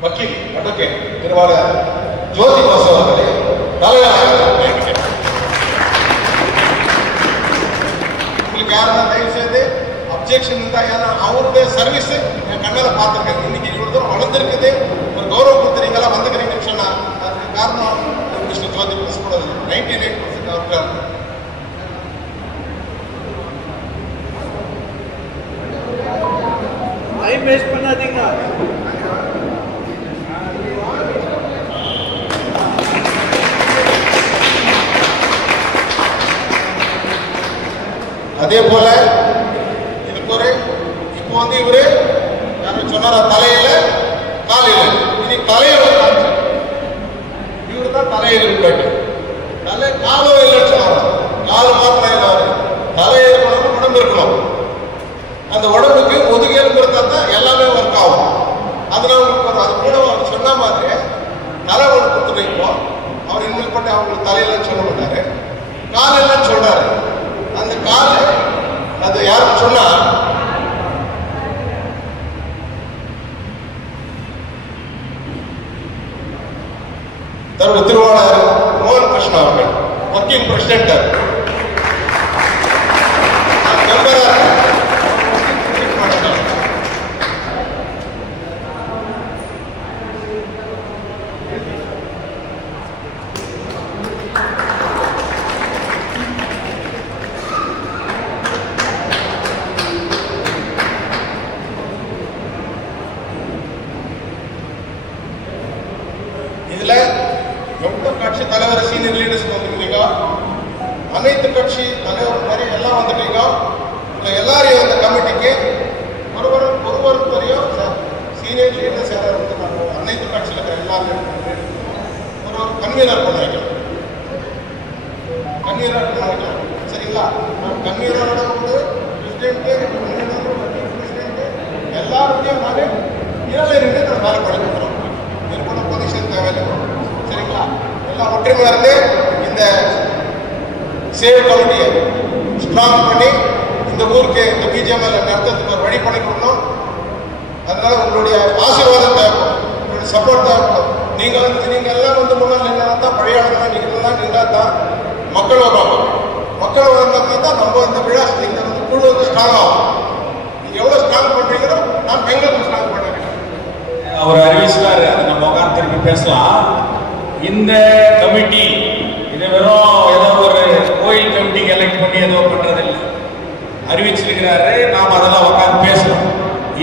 வக்கீல் அட்வொகேட் திருவாளர் ஜோதி பாசு அவர்களே உங்களுக்கு யாரும் தயவு செய்து அப்ஜெக்ஷன் இருந்தா ஏன்னா அவருடைய சர்வீஸ் என் கண்ணால பார்த்துருக்கேன். இன்னைக்கு இவ்வளவு தூரம் வளர்ந்துருக்குது, ஒரு கௌரவம் கொடுத்துறீங்களா வந்துக்கிறீங்கன்னு சொன்னா அதுக்கு காரணம் மிஸ்டர் ஜோதி பாசு கூட 99% அவருக்கு. டைம் வேஸ்ட் பண்ணாதீங்க. அதே போல இதுக்கு ஒரு இப்போ வந்து இவரு யாரும் சொன்னார தலையில காலையில இனி தலையில இவரு தான் தலையில இருக்காரு. தலை காலும் இல்லைன்னு சொன்னாங்க. காலு மாத்திரம் இல்லை, தலையில இருக்கணும், உடம்பு இருக்கணும். அந்த உடம்புக்கு ஒதுக்கீடு கொடுத்தா தான் எல்லாமே ஒர்க் ஆகும். அதனால உங்களுக்கு அது கூட அவர் சொன்ன மாதிரி தலை ஒன்று கொடுத்து வைப்போம். அவர் இன்வெஸ்ட் பண்ணி அவங்களுக்கு தலையிலன்னு சொல்ல மாட்டாரு, கால் இல்லைன்னு சொல்றாரு. அந்த கால் அது யாருக்கு சொன்னா தன்னுடைய திருவாளர் மோகன் கிருஷ்ணா அவர்கள் ஒர்க்கிங் பிரசிடென்ட் இதுல எவ்வளவு கட்சி தலைவர் சீனியர் லீடர்ஸ் வந்துருக்கீங்க, அனைத்து கட்சி தலைவர் நிறைய எல்லாம் வந்துட்டீங்க. இதுல எல்லாரையும் இந்த கமிட்டிக்கு ஒருவர் தெரியும் சீனியர் லீடர்ஸ் யாராவது வந்து அனைத்து கட்சியில் இருக்கிற எல்லாரும் ஒரு கன்வீனர் பண்ண வைக்கலாம். கன்வீனர் பண்ண வைக்கலாம், சரிங்களா? கன்வீனரோட வந்து பிரசிடென்ட் எல்லாருக்கும் நானே இளைஞருக்கு நான் வேலை பழக்கிறோம். நிறுவன பொசிஷன் தேவையில்லை, சரிங்களா? எல்லாம் ஒற்றுமையா இருந்து இந்த சேவ் கமிட்டியை ஸ்ட்ராங் பண்ணி இந்த ஊருக்கு இந்த பிஜிஎம்எல் நடத்துறதுக்கு ஒரு வழி பண்ணி கொடுக்கணும். அதனால உங்களுடைய ஆசீர்வாதம் தேவைப்படும், உங்களுடைய சப்போர்ட் தேவைப்படும். நீங்க எல்லாம் வந்து முன்னாள் நின்னா தான் பழைய ஆளுங்க நீங்கள்லாம் நின்றா தான் மக்கள் வருவாங்க. மக்கள் வந்தோம்னா தான் நம்ம இந்த விழா இந்த குழு வந்து ஸ்ட்ராங் ஆகும். நீங்க எவ்வளவு ஸ்ட்ராங் பண்றீங்களோ நான் பெங்களூருக்கு ஸ்ட்ராங் பண்ணுறேன். அவர் அறிவிச்சாரு, அதை நம்ம உட்காந்து திருப்பி பேசலாம். இந்த கமிட்டி இது வெறும் ஏதோ ஒரு கோயில் கமிட்டிக்கு எலெக்ட் பண்ணி ஏதோ பண்றதில்லை, அறிவிச்சிருக்கிறாரு. நாம் அதெல்லாம் உட்காந்து பேசலாம்.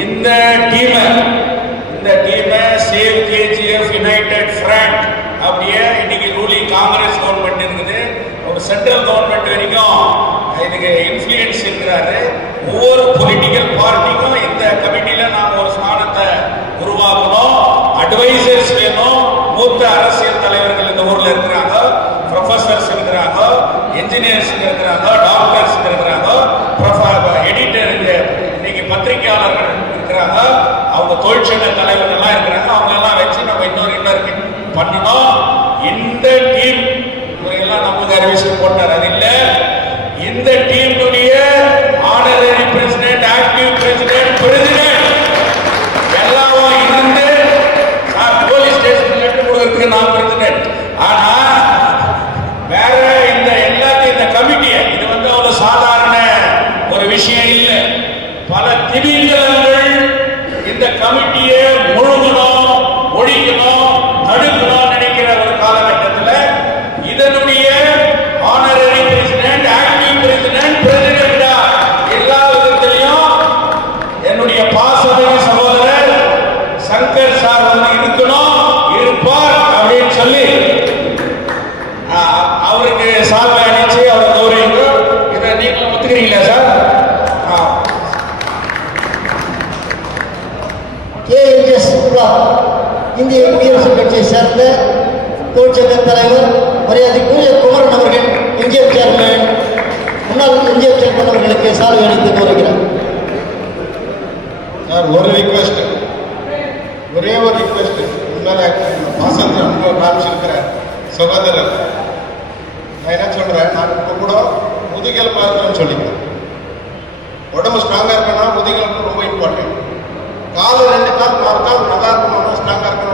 இந்த டீமை சேவ் கேஜிஎஃப் யுனைடெட் ஃப்ரண்ட் அப்படியே இன்னைக்கு ரூலிங் காங்கிரஸ் கவர்மெண்ட் இருக்குது, ஒரு சென்ட்ரல் கவர்மெண்ட் வரைக்கும் இதுக்கு இன்ஃப்ளூயன்ஸ் இருக்கிறாரு. ஒவ்வொரு பொலிட்டிக்கல் பார்ட்டிக்கும் இந்த கமிட்டியில நாம் ஒரு ஸ்தானத்தை உருவாக்கணும். அட்வைசர்ஸ் வேணும். மூத்த அரசியல் தலைவர்கள் இந்த ஊர்ல இருக்கிறாங்க, ப்ரொஃபசர்ஸ் இருக்கிறாங்க, என்ஜினியர்ஸ் இருக்கிறாங்க, டாக்டர்ஸ் இருக்கிறாங்க, எடிட்டர் இன்னைக்கு பத்திரிகையாளர்கள் இருக்கிறாங்க, அவங்க தொழிற்சங்க தலைவர்கள் எல்லாம் இருக்கிறாங்க. அவங்க எல்லாம் வச்சு நம்ம இன்னொரு பண்ணணும். இந்த டீம் எல்லாம் நமக்கு அறிவிச்சு போட்டார். அது இல்ல, இந்த டீமுடைய honorary president, active president, president எல்லாம் இருந்து போலீஸ் ஸ்டேஷன் லெட்டர் கொடுக்கறதுக்கு நான் பிரசிடென்ட். ஆனா வேற இந்த எல்லாத்தையும் இந்த கமிட்டியை இது வந்து அவ்வளவு சாதாரண ஒரு விஷயம் இல்லை. பல திமிங்கலங்கள் இந்த கமிட்டியை முழுகணும், ஒழிக்கணும், தடுக்கணும் நினைக்கிற ஒரு காலகட்டத்தில் இதனுடைய ஆனரரி பிரசிடென்ட், ஆக்டிவ் பிரசிடென்ட், பிரசிடென்டா எல்லா விதத்திலையும் என்னுடைய பாசமிகு சகோதரர் சங்கர் சார் வந்து இருக்கணும், இருப்பார் அப்படின்னு சொல்லி அவருக்கு சால்வை அணிச்சு அவர் கௌரவிங்க. இதை நீங்களும் ஒத்துக்கிறீங்களா சார்? KNS இந்திய குடியரசுக் கட்சியை சேர்ந்த தொழிற்சங்க தலைவர் மரியாதைக்குரிய குமரன் அவர்கள் எம்ஜிஆர் சேர்மன், முன்னாள் எம்ஜிஆர் சேர்மன் அவர்களுக்கு சால்வை அணிந்து கோருகிறார். சார் ஒரு ரிக்வெஸ்ட், ஒரே ஒரு ரிக்வெஸ்ட். உண்மையில பாசத்தை அனுபவம் காமிச்சிருக்கிற சகோதரர் நான் என்ன சொல்றேன், நான் இப்போ கூட முதுகெலும்பா இருக்கிறேன்னு சொல்லிக்கிறேன். உடம்பு ஸ்ட்ராங்கா இருக்கணும், முதுகெலும்பு ரொம்ப இம்பார்ட்டன்ட். கால் 2 கால் 4 கால் நல்லா இருக்கணும், ஸ்ட்ராங்கா இருக்கணும்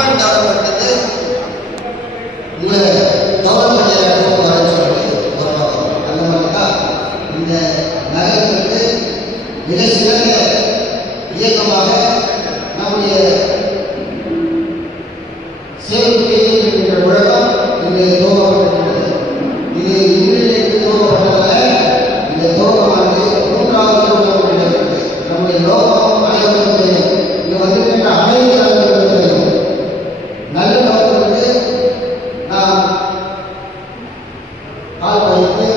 அர்பன் டெவலப்மெண்ட் உங்களை கவர்மெண்ட் வரேன்னு சொல்லி வருவாங்க. அந்த மாதிரி தான் இந்த நகரத்துக்கு மிக சிறந்த இயக்கமாக நம்முடைய சேவை என்கிற உலகம் இன்று துவக்கப்பட்டிருக்கிறது. இது இன்றைக்கு துவக்கப்பட்டதால இந்த துவக்கமானது 3வது துவக்கம். நம்முடைய லோகம் அனைவருக்கும் இங்கு வந்திருக்கின்ற அனைத்து தலைவர்களுக்கும் நல்ல நோக்கத்திற்கு நாம் கால் வைத்து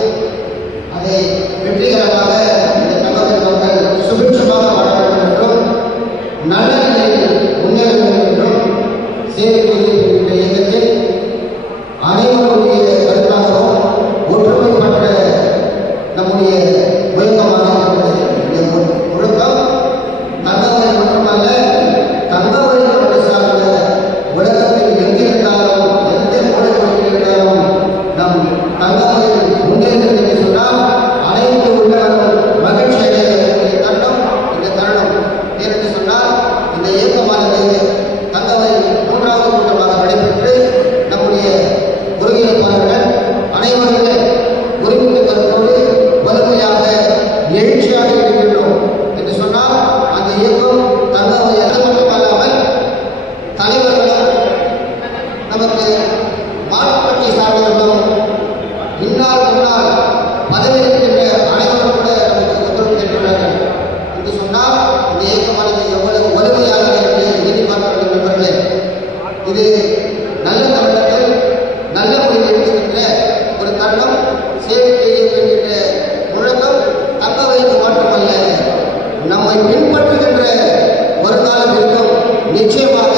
அதை வெற்றிகரமாக இந்த தகவல் மக்கள் சுபிட்சமாக வாழ வேண்டும் என்றும் நல்ல நிலையில் முன்னேற வேண்டும் என்றும் சேவை என்ற இயக்கத்தில் அனைவருடைய கருத்தாகவும் ஒற்றுமைப்பட்ட நம்முடைய முழக்கமாக இருக்கிறது. இந்த முழக்கம் தங்கவரி மட்டுமல்ல, தங்கவரி நாடு சார்ந்த உலகத்தில் எங்கிருந்தாலும் எந்த மூலைகளில் இருந்தாலும் நம் தங்கவரி முன்னேற்றம் என்று சொன்னால் அனைத்து உள்ளவரும் மகிழ்ச்சி அடைய தருணம் இந்த தருணம். ஏனென்று சொன்னால் இந்த இயக்கமானது தங்கவரி 3வது கூட்டமாக நடைபெற்று நம்முடைய ஒருங்கிணைப்பாளர்கள் அனைவருமே ஒருமித்த கருத்தோடு வலிமையாக எழுச்சியாக இருக்கின்றோம் என்று சொன்னால் அந்த இயக்கம் தங்கவரி மட்டுமல்லாமல் தலைவர்களும் நமக்கு மாற்றுக்கட்சி சார்ந்தவர்களும் முன்னாள் பதவியில் இருக்கின்ற அனைவரும் கூட நமக்கு ஒத்துழைப்பு தருகிறார்கள் என்று சொன்னால் இந்த இயக்கமானது எவ்வளவு வலிமையாக என்று எண்ணி பார்க்க வேண்டும் நண்பர்களே. இது நல்ல தருணத்தில் நல்ல முறையில் இருக்கின்ற ஒரு தருணம். சேவை என்கின்ற முழக்கம் தங்கவரிக்கு மட்டுமல்ல, நம்மை பின்பற்றுகின்ற ஒரு காலம் இருக்கும். நிச்சயமாக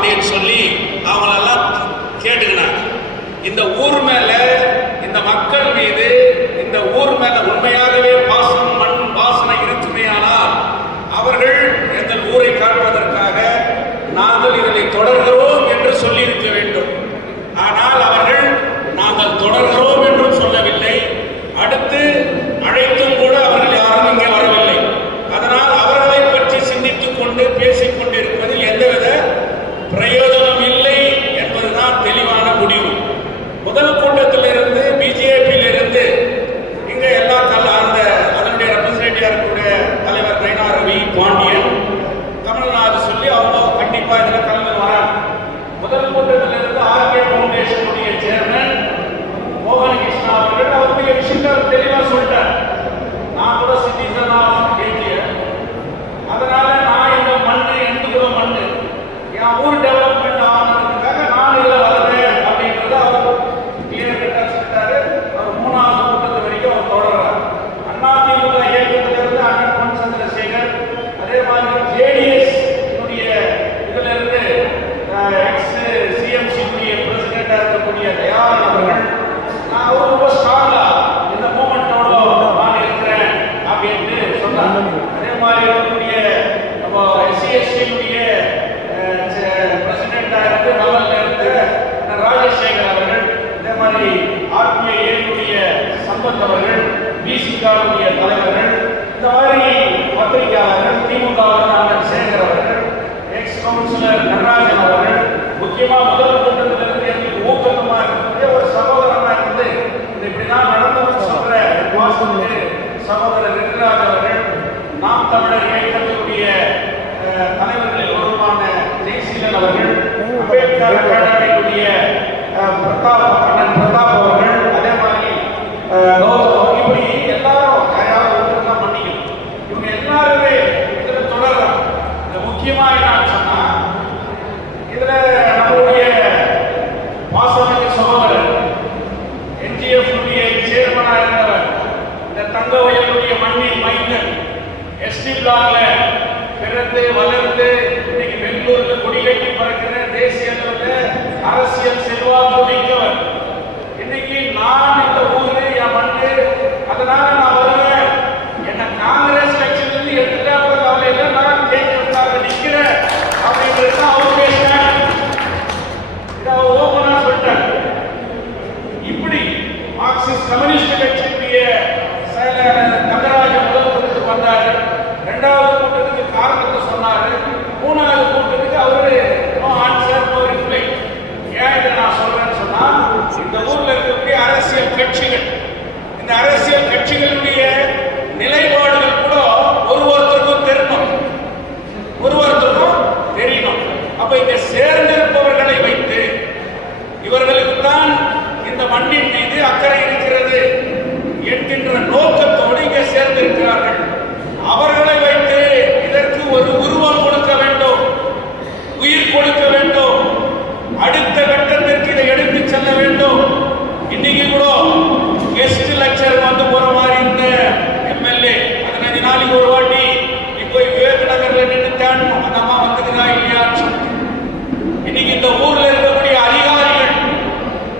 அப்படின்னு சொல்லி அவங்களெல்லாம் கேட்டுக்கினாங்க. இந்த ஊர் மேல, இந்த மக்கள் மீது, இந்த ஊர் மேல உண்மையாகவே பாசம், மண் வாசனை இருக்குமேயானால் அவர்கள் எங்கள் ஊரை காண்பதற்காக நாங்கள் இதனை தொடர்கிறோம் என்று சொல்லி இருக்க வேண்டும். ஆனால் அவர்கள் நாங்கள் தொடர்கிறோம் என்றும் சொல்லவில்லை. அடுத்து அழைத்தும் கூட அவர்கள் யாரும் இங்கே வரவில்லை. அதனால் அவர்களை பற்றி சிந்தித்துக் கொண்டு பேசிக் கொண்டிருப்பதில் எந்தவித பிரயோஜனம் இல்லை என்பதுதான் தெளிவான முடிவு. முதல் கூட்டத்திலிருந்து பிஜேபியிலிருந்து இங்க எல்லா அதனுடைய ரெப்ரசன்டேட்டிவா இருக்கக்கூடிய தலைவர் நயினார் வி பாண்டியன், தமிழ்நாடு சொல்லி அவங்க கண்டிப்பா இதுல கலந்து வராங்க. முதல் கூட்டத்திலிருந்து ஆர்கே பவுண்டேஷனுடைய சேர்மன் மோகன் கிருஷ்ணா அவர்கள் அவருடைய விஷயத்தை தெளிவா சொல்லிட்டார். நான் கூட சிட்டிசன் ஆஃப் கேஜிஎஃப், அதனால நான் இந்த மண்ணு எந்த மண்ணு என் ஊர் டெவலப்மெண்ட் ஆனதுக்காக நான் இதுல வருவேன் அப்படின்றத அவர் கிளியர் கட்டா சொல்லிட்டாரு. அவர் மூணாவது கூட்டத்து வரைக்கும் அவர் தொடர்றார். அதிமுக இயக்கத்திலிருந்து அண்ணன் பொன் சந்திரசேகர், அதே மாதிரி ஜேடிஎஸ் இதுல இருந்து எக்ஸ் சிஎம்சி பிரசிடென்டா இருக்கக்கூடிய தயாரன் அவர்கள், நான் ரொம்ப ஸ்ட்ராங்கா இந்த மூமெண்டோட நான் இருக்கிறேன் அப்படின்னு சொன்னாங்க. அதே மாதிரி இருக்கக்கூடிய எஸ்சிஎஸ்டியுடைய பிரசிடென்டா இருந்து லெவல்ல இருந்து ராஜசேகர் அவர்கள், அதே மாதிரி ஆர்பிஐ சம்பத் அவர்கள், பிசிகாவுடைய தலைவர்கள், இந்த மாதிரி பத்திரிகையாளர்கள், திமுக சேகர் அவர்கள், எக்ஸ் கவுன்சிலர் நடராஜன் அவர்கள், முக்கியமா முதல் கூட்டத்திலிருந்து எங்களுக்கு ஊக்கமா இருக்கக்கூடிய ஒரு சகோதரனா இருந்து இப்படிதான் நடந்து சொல்ற சகோதரர் ரிங்கராஜ் அவர்கள், நாம் தமிழர் இயக்கத்தினுடைய தலைவர்களில் ஒருவரான ஜெய்சீலன் அவர்கள், அம்பேத்கர் அகாடமியுடைய பிரதாப் அவர்கள், அதே மாதிரி இப்படி எல்லாரும் யாராவது ஒருத்தர் பண்ணிக்கணும். இவங்க எல்லாருமே இதுல தொடர்றாங்க. முக்கியமா என்னன்னு சொன்னா, இதுல நம்மளுடைய பாசமிகு சகோதரர் என்ஜிஎஃப் சேர்மனா இருந்தவர், இந்த தங்கவயலுடைய மண்ணின் மைந்தன், எஸ்டி பிளாக்ல பிறந்து வளர்ந்து இன்னைக்கு பெங்களூருக்கு கொடிகட்டி பறக்கிற தேசிய அளவில் அரசியல் செல்வாக்கு மிக்கவர். இன்னைக்கு நான் இந்த ஊரு என் மண்ணு, அதனால நான் வருவேன், என்ன காங்கிரஸ் கட்சியிலிருந்து எடுத்துட்டா கூட கவலை இல்லை, நான் கேட்கறதுக்காக நிக்கிறேன் அப்படின்றது அவர் பேசினார். இதை அவர் ஓபனா சொல்லிட்டார். இப்படி மார்க்சிஸ்ட் கம்யூனிஸ்ட் கட்சியுடைய செயலாளர் தங்கராஜன் முதல் கூட்டத்துக்கு வந்தாரு, இரண்டாவது கூட்டத்துக்கு காரணத்தை சொன்னாரு, மூணாவது கூட்டத்துக்கு அவரு ஆன்சர் நோ ரிப்ளை. ஏன் இதை நான் சொல்றேன்னு சொன்னா, இந்த ஊர்ல இருக்கக்கூடிய அரசியல் கட்சிகள், இந்த அரசியல் கட்சிகளுடைய நிலைப்பாடுகள் கூட ஒருவருக்கும் தெரியணும். அப்ப இங்க சேர்ந்திருப்பவர்களை வைத்து இவர்களுக்கு தான் இந்த மண்ணின் மீது அக்கறை இருக்கிறது என்கின்ற நோக்கத்தோடு இங்கே சேர்ந்திருக்கிறார்கள். அவர்களை வைத்து இதற்கு ஒரு உருவம் கொடுக்க வேண்டும், உயிர் கொடுக்க வேண்டும், அடுத்த கட்டத்திற்கு இதை எடுத்து செல்ல வேண்டும். இன்னைக்கு கூட கெஸ்ட் லெக்சர் வந்து போற மாதிரி இருந்த எம்எல்ஏ 15 நாளைக்கு ஒரு வாட்டி நீ போய் விவேக் நகர்ல நின்றுட்டான், அந்த அம்மா வந்துக்குதா இல்லையான்னு சொல்லி. இன்னைக்கு இந்த ஊர்ல இருக்கக்கூடிய அதிகாரிகள்,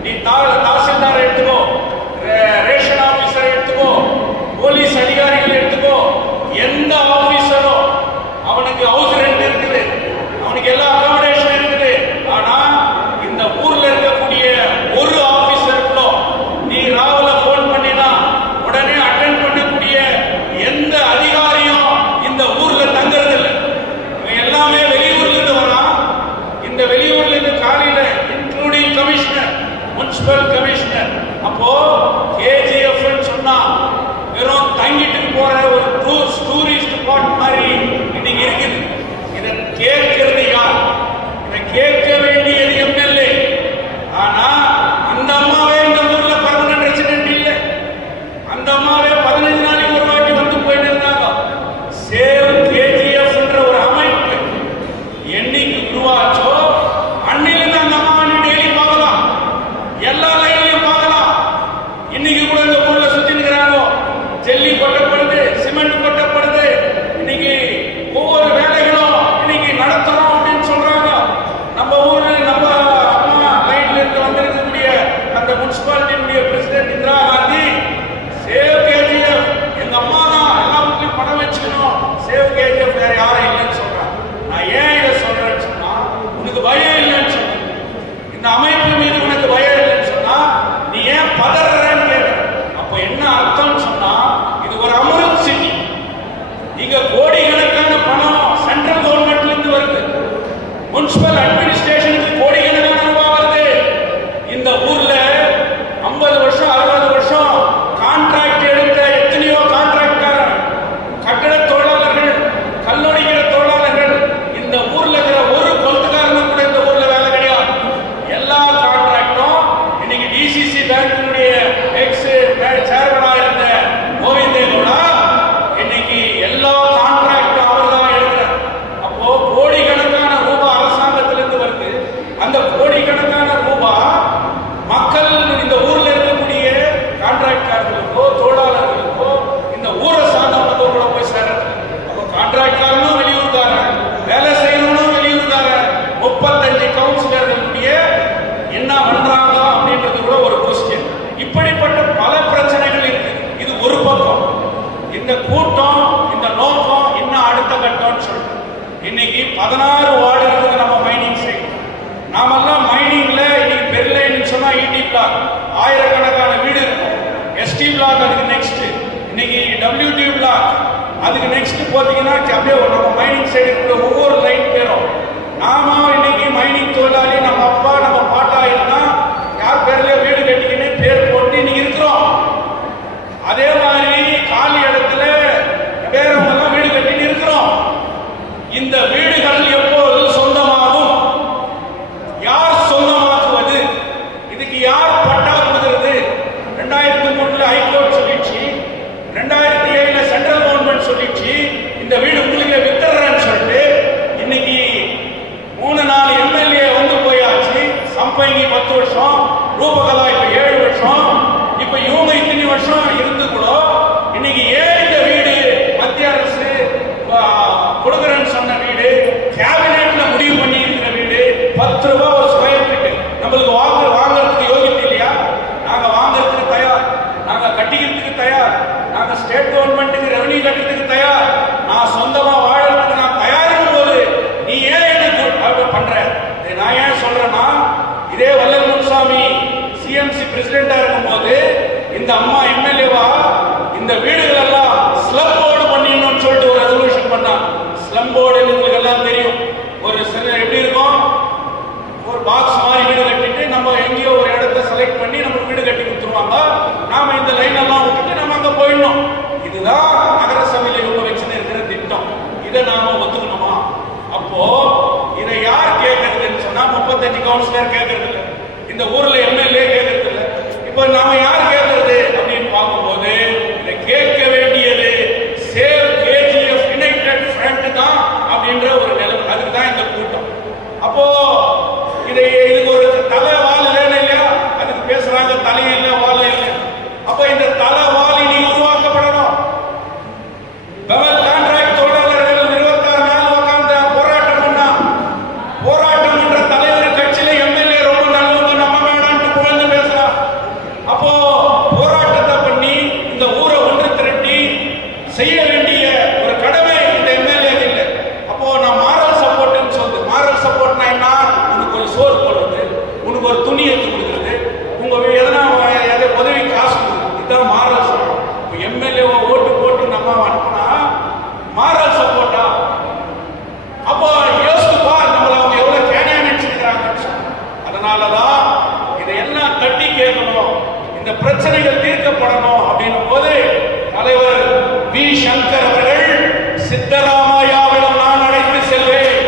நீ தாசில்தார் எடுத்துக்கோ, ரேஷன் ஆபீசர் எடுத்துக்கோ, போலீஸ் அதிகாரிகள் எடுத்துக்கோ, எந்த ஆபீசரோ அவனுக்கு ஹவுஸ் ரெண்ட் இருக்குது, அவனுக்கு எல்லா அகாமடேஷன் இருக்குது. ஆனா இந்த ஊர்ல இருக்கக்கூடிய ஒரு ஆபீசருக்குள்ள நீ ராவுல போன் பண்ணினா உடனே அட்டென்ட் பண்ணக்கூடிய எந்த அதிகாரியும் இந்த ஊர்ல தங்குறது இல்லை. எல்லாமே வெளியூர்ல இருந்து வரான். இந்த வெளியூர்ல இருந்து காலையில இன்க்ளூடிங் கமிஷனர், முனிசிபல் கமிஷனர். அப்போ கேஜிஎஃப் சொன்னா வெறும் தங்கிட்டு போற ஒரு டூரிஸ்ட் ஸ்பாட் மாதிரி இன்னைக்கு இருக்குது. இதை கேட்கிறது யார்? இதை கேட்க வேண்டியது எம்எல்ஏ. ஆனா அந்த அம்மாவே இந்த ஊர்ல பர்மனன்ட் ரெசிடென்ட் இல்லை. அந்த அம்மாவே 15 நாளைக்கு ஒரு வாட்டி வந்து போயிட்டு இருந்தாங்க. சேவ் கேஜிஎஃப் என்ற ஒரு அமைப்பு என்னைக்கு உருவாச்சோ அன்னிலிருந்து அந்த அம்மாவை டெய்லி பார்க்கலாம், எல்லா லைன்லையும் பார்க்கலாம். இன்னைக்கு கூட இந்த ஊர்ல சுத்தி இருக்கிறாங்க. ஜல்லி கொட்டப்படுது, சிமெண்ட் கொட்டப்படுது. இன்னைக்கு ஒவ்வொரு வேலைகளும் இன்னைக்கு நடத்துறோம் அப்படின்னு சொல்றாங்க. நம்ம பயம் இல்லைன்னு சொன்ன, இந்த அமைப்பு மீது உனக்கு பயம் இல்லைன்னு சொன்னா நீ ஏன் பதறன்னு கேட்க. அப்ப என்ன அர்த்தம் சொன்னா இது ஒரு அமிர்த் சிட்டி. இங்க கோடிக்கணக்கான பணம் சென்ட்ரல் கவர்மெண்ட்ல இருந்து வருது, முனிசிபல் அட்மினிஸ்ட்ரேஷனுக்கு கோடிக்கணக்கான ரூபாய் வருது. இந்த ஊர்ல 50 வருஷம் 60 வருஷம் கான்ட்ராக்ட் எடுத்த எத்தனையோ கான்ட்ராக்டர், கட்டட தொழிலாளர்கள், கல்லூரிக்கிற தொழிலாளர்கள், இந்த ஊர்ல இருக்கிற ஒரு கொளுத்துக்காரனும் கூட இந்த ஊர்ல வேலை கிடையாது. எல்லா கான்ட்ராக்டும் இன்னைக்கு டிசிசி பேங்கினுடைய எக்ஸ் சேர்மனா இருந்த கோவிந்தேகவுடா இன்னைக்கு எல்லா கான்ட்ராக்டும் அவர் தான் எடுக்கிறார். அப்போ கோடிக்கணக்கான ரூபாய் அரசாங்கத்திலிருந்து வருது. அந்த கோடிக்கணக்கான ரூபாய் மக்கள் இந்த ஊர்ல இருக்கக்கூடிய கான்ட்ராக்டர்களுக்கோ தொழிலாளர்களுக்கோ இந்த ஊரை சார்ந்தவங்களுக்கோ கூட போய் சேரது. அப்போ கான்ட்ராக்டரும் வெளியூர்காரன், வேலை செய்யறவனும் வெளியூர்காரன், 35 கவுன்சிலர்களுடைய என்ன பண்றாங்க அப்படின்றது கூட ஒரு கொஸ்டின். இப்படிப்பட்ட பல பிரச்சனைகள் இருக்கு. இது ஒரு பக்கம். இந்த கூட்டம், இந்த நோக்கம் இன்னும் அடுத்த கட்டம்னு சொல்லிட்டு இன்னைக்கு 16 வார்டு இருக்குது. நம்ம மைனிங் செய்யணும். நாமெல்லாம் மைனிங்ல இன்னைக்கு பெர்லைன்னு சொன்னா இடி பிளாக் ஆயிரக்கணக்கான வீடு இருக்கும். எஸ்டி பிளாக் அதுக்கு நெக்ஸ்ட், இன்னைக்கு டபிள்யூடி பிளாக் அதுக்கு நெக்ஸ்ட் போத்தீங்கன்னா அப்படியே நம்ம மைனிங் சைடு இருக்கிற ஒவ்வொரு லைன் பேரும். நாம இன்னைக்கு மைனிங் தொழிலாளி, நம்ம அப்பா நம்ம பாட்டா இருந்தா யார் பேர்ல வீடு கட்டிக்கின்னு பேர் போட்டு இன்னைக்கு இருக்கிறோம். அதே மாதிரி காலி இடத்துல வேறவங்க வீடு கட்டின்னு இருக்கிறோம். இந்த வீடுகள் எப்போது சொந்தமாகும்? யார் சொந்தமாக்குவது? இதுக்கு யார் பட்டா கொடுக்கிறது? 2003 ஹைகோர்ட் சொல்லிச்சு, 2007 சென்ட்ரல் கவர்மெண்ட் சொல்லிச்சு இந்த வீடு உங்களுக்கு வித்துறேன்னு சொல்லிட்டு. இன்னைக்கு 3-4 எம்எல்ஏ வந்து போயாச்சு. சம்பங்கி 10 வருஷம், ரூபகலா இப்ப 7 வருஷம், இப்ப இவங்க இத்தனை வருஷம் இருந்து கூட இன்னைக்கு ஏன் இந்த வீடு மத்திய அரசு கொடுக்குறேன்னு சொன்ன வீடு, கேபினெட்ல முடிவு பண்ணி இருக்கிற வீடு 10 ரூபாய் ஒரு ஸ்கொயர் ஃபீட் நம்மளுக்கு வாங்குறதுக்கு யோகியத்தை இல்லையா? நாங்க வாங்குறதுக்கு தயார், நாங்க கட்டிக்கிறதுக்கு தயார், நாங்க ஸ்டேட் கவர்மெண்ட்டுக்கு ரெவன்யூ கட்டுறதுக்கு தயார், நான் சொந்தமா வாழறதுக்கு நான் தயாரிக்கும் போது நீ ஏன் எனக்கு அப்படி பண்ற? நான் ஏன் சொல்றேன்னா, இதே வல்லல் முனுசாமி சிஎம்சி பிரசிடென்டா இருக்கும் போது இந்த அம்மா எம்எல்ஏவா இந்த வீடுகள் எல்லாம் ஸ்லம் போர்டு பண்ணிடணும்னு சொல்லிட்டு ஒரு ரெசல்யூஷன் பண்ணாங்க. ஸ்லம் போர்டு உங்களுக்கு எல்லாம் தெரியும். ஒரு எப்படி இருக்கும், ஒரு பாக்ஸ் மாதிரி வீடு கட்டிட்டு நம்ம எங்கேயோ ஒரு இடத்தை செலக்ட் பண்ணி நம்ம வீடு கட்டி கொடுத்துருவாங்க. நாம இந்த லைன் எல்லாம் விட்டுட்டு நம்ம அங்க போயிடணும். இதுதான் நகர சபையில இவங்க வச்சுன்னு இருக்கிற திட்டம். இதை நாம ஒத்துக்கணுமா? அப்போ இதை யார் கேட்கறதுன்னு சொன்னா 35 கவுன்சிலர் கேட்கறது இல்லை, இந்த ஊர்ல எம்எல்ஏ கேட்கறது இல்லை. இப்போ நாம யார் கேட்கறது அப்படின்னு பார்க்கும்போது இதை கேட்க வேண்டியது சேவ் கேஜிஎஃப் யுனைடெட் ஃப்ரண்ட் தான் அப்படின்ற ஒரு நிலைமை. அதுக்கு தான் இந்த கூட்டம். அப்போ இதுக்கு ஒரு தலை வால் இல்லைன்னு இல்லையா? அதுக்கு பேசுறாங்க தலையும் இல்லை வால் இல்லை. அப்ப இந்த தலை வால் இனி உருவாக்கப்படணும். பெவல் கான்ட்ராக்ட் தொழிலாளர்கள் 26 நாள் உட்கார்ந்து போராட்டம் பண்ணா, போராட்டம் பண்ற தலைவர் கட்சியில எம்எல்ஏ ரொம்ப நல்லவங்க நம்ம வேண்டாம்னு புகழ்ந்து பேசுறான். அப்போ போராட்டத்தை பண்ணி இந்த ஊரை ஒன்று திரட்டி செய்ய வேண்டிய ஒரு கடமை இந்த எம்எல்ஏ இல்லை. அப்போ நான் மாரல் சப்போர்ட்னு சொல்லுது. மாரல் சப்போர்ட்னா என்ன? உனக்கு ஒரு சோறு போடுறது, உனக்கு ஒரு துணி எடுத்து கொடுக்குறது, உங்க எதனா உதவி காசு கொடுக்குறது, இதுதான் மாரல் சப்போர்ட். இப்போ எம்எல்ஏவை ஓட்டு போட்டு நம்ம அனுப்புனா மாரல் சப்போர்ட்டா? அப்போ யோசிப்பா நம்மள அவங்க எவ்வளவு கேனையா நினைச்சிருக்கிறாங்க. அதனாலதான் இதையெல்லாம் தட்டி கேட்கணும், இந்த பிரச்சனைகள் தீர்க்கப்படணும் அப்படின்னும் போது தலைவர் வி. சங்கர் அவர்கள் சித்தராமையாவிடம் நான் அழைத்து செல்வேன்.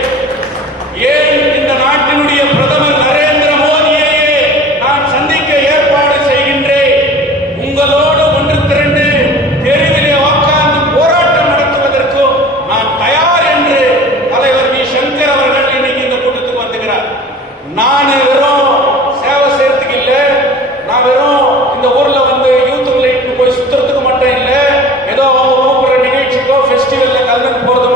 ஏன் இந்த நாட்டினுடைய பிரதமர் நரேந்திர மோடியையே நான் சந்திக்க ஏற்பாடு செய்கின்றேன். உங்களோடு ஒன்று திரண்டு தெருவிலே உட்கார்ந்து போராட்டம் நடத்துவதற்கும் நான் தயார் என்று தலைவர் வி. சங்கர் அவர்கள் இன்னைக்கு இந்த கூட்டத்துக்கு வந்துகிறார். நான் வெறும் சேவை செய்யறதுக்கு இல்லை, நான் வெறும் இந்த ஊர்ல வந்து யூத் லைட் போய் சுத்துறதுக்கு மட்டும் இல்லை, ஏதோ அவங்க கூப்பிடுற நிகழ்ச்சிக்கோ ஃபெஸ்டிவல்ல கலந்து போறது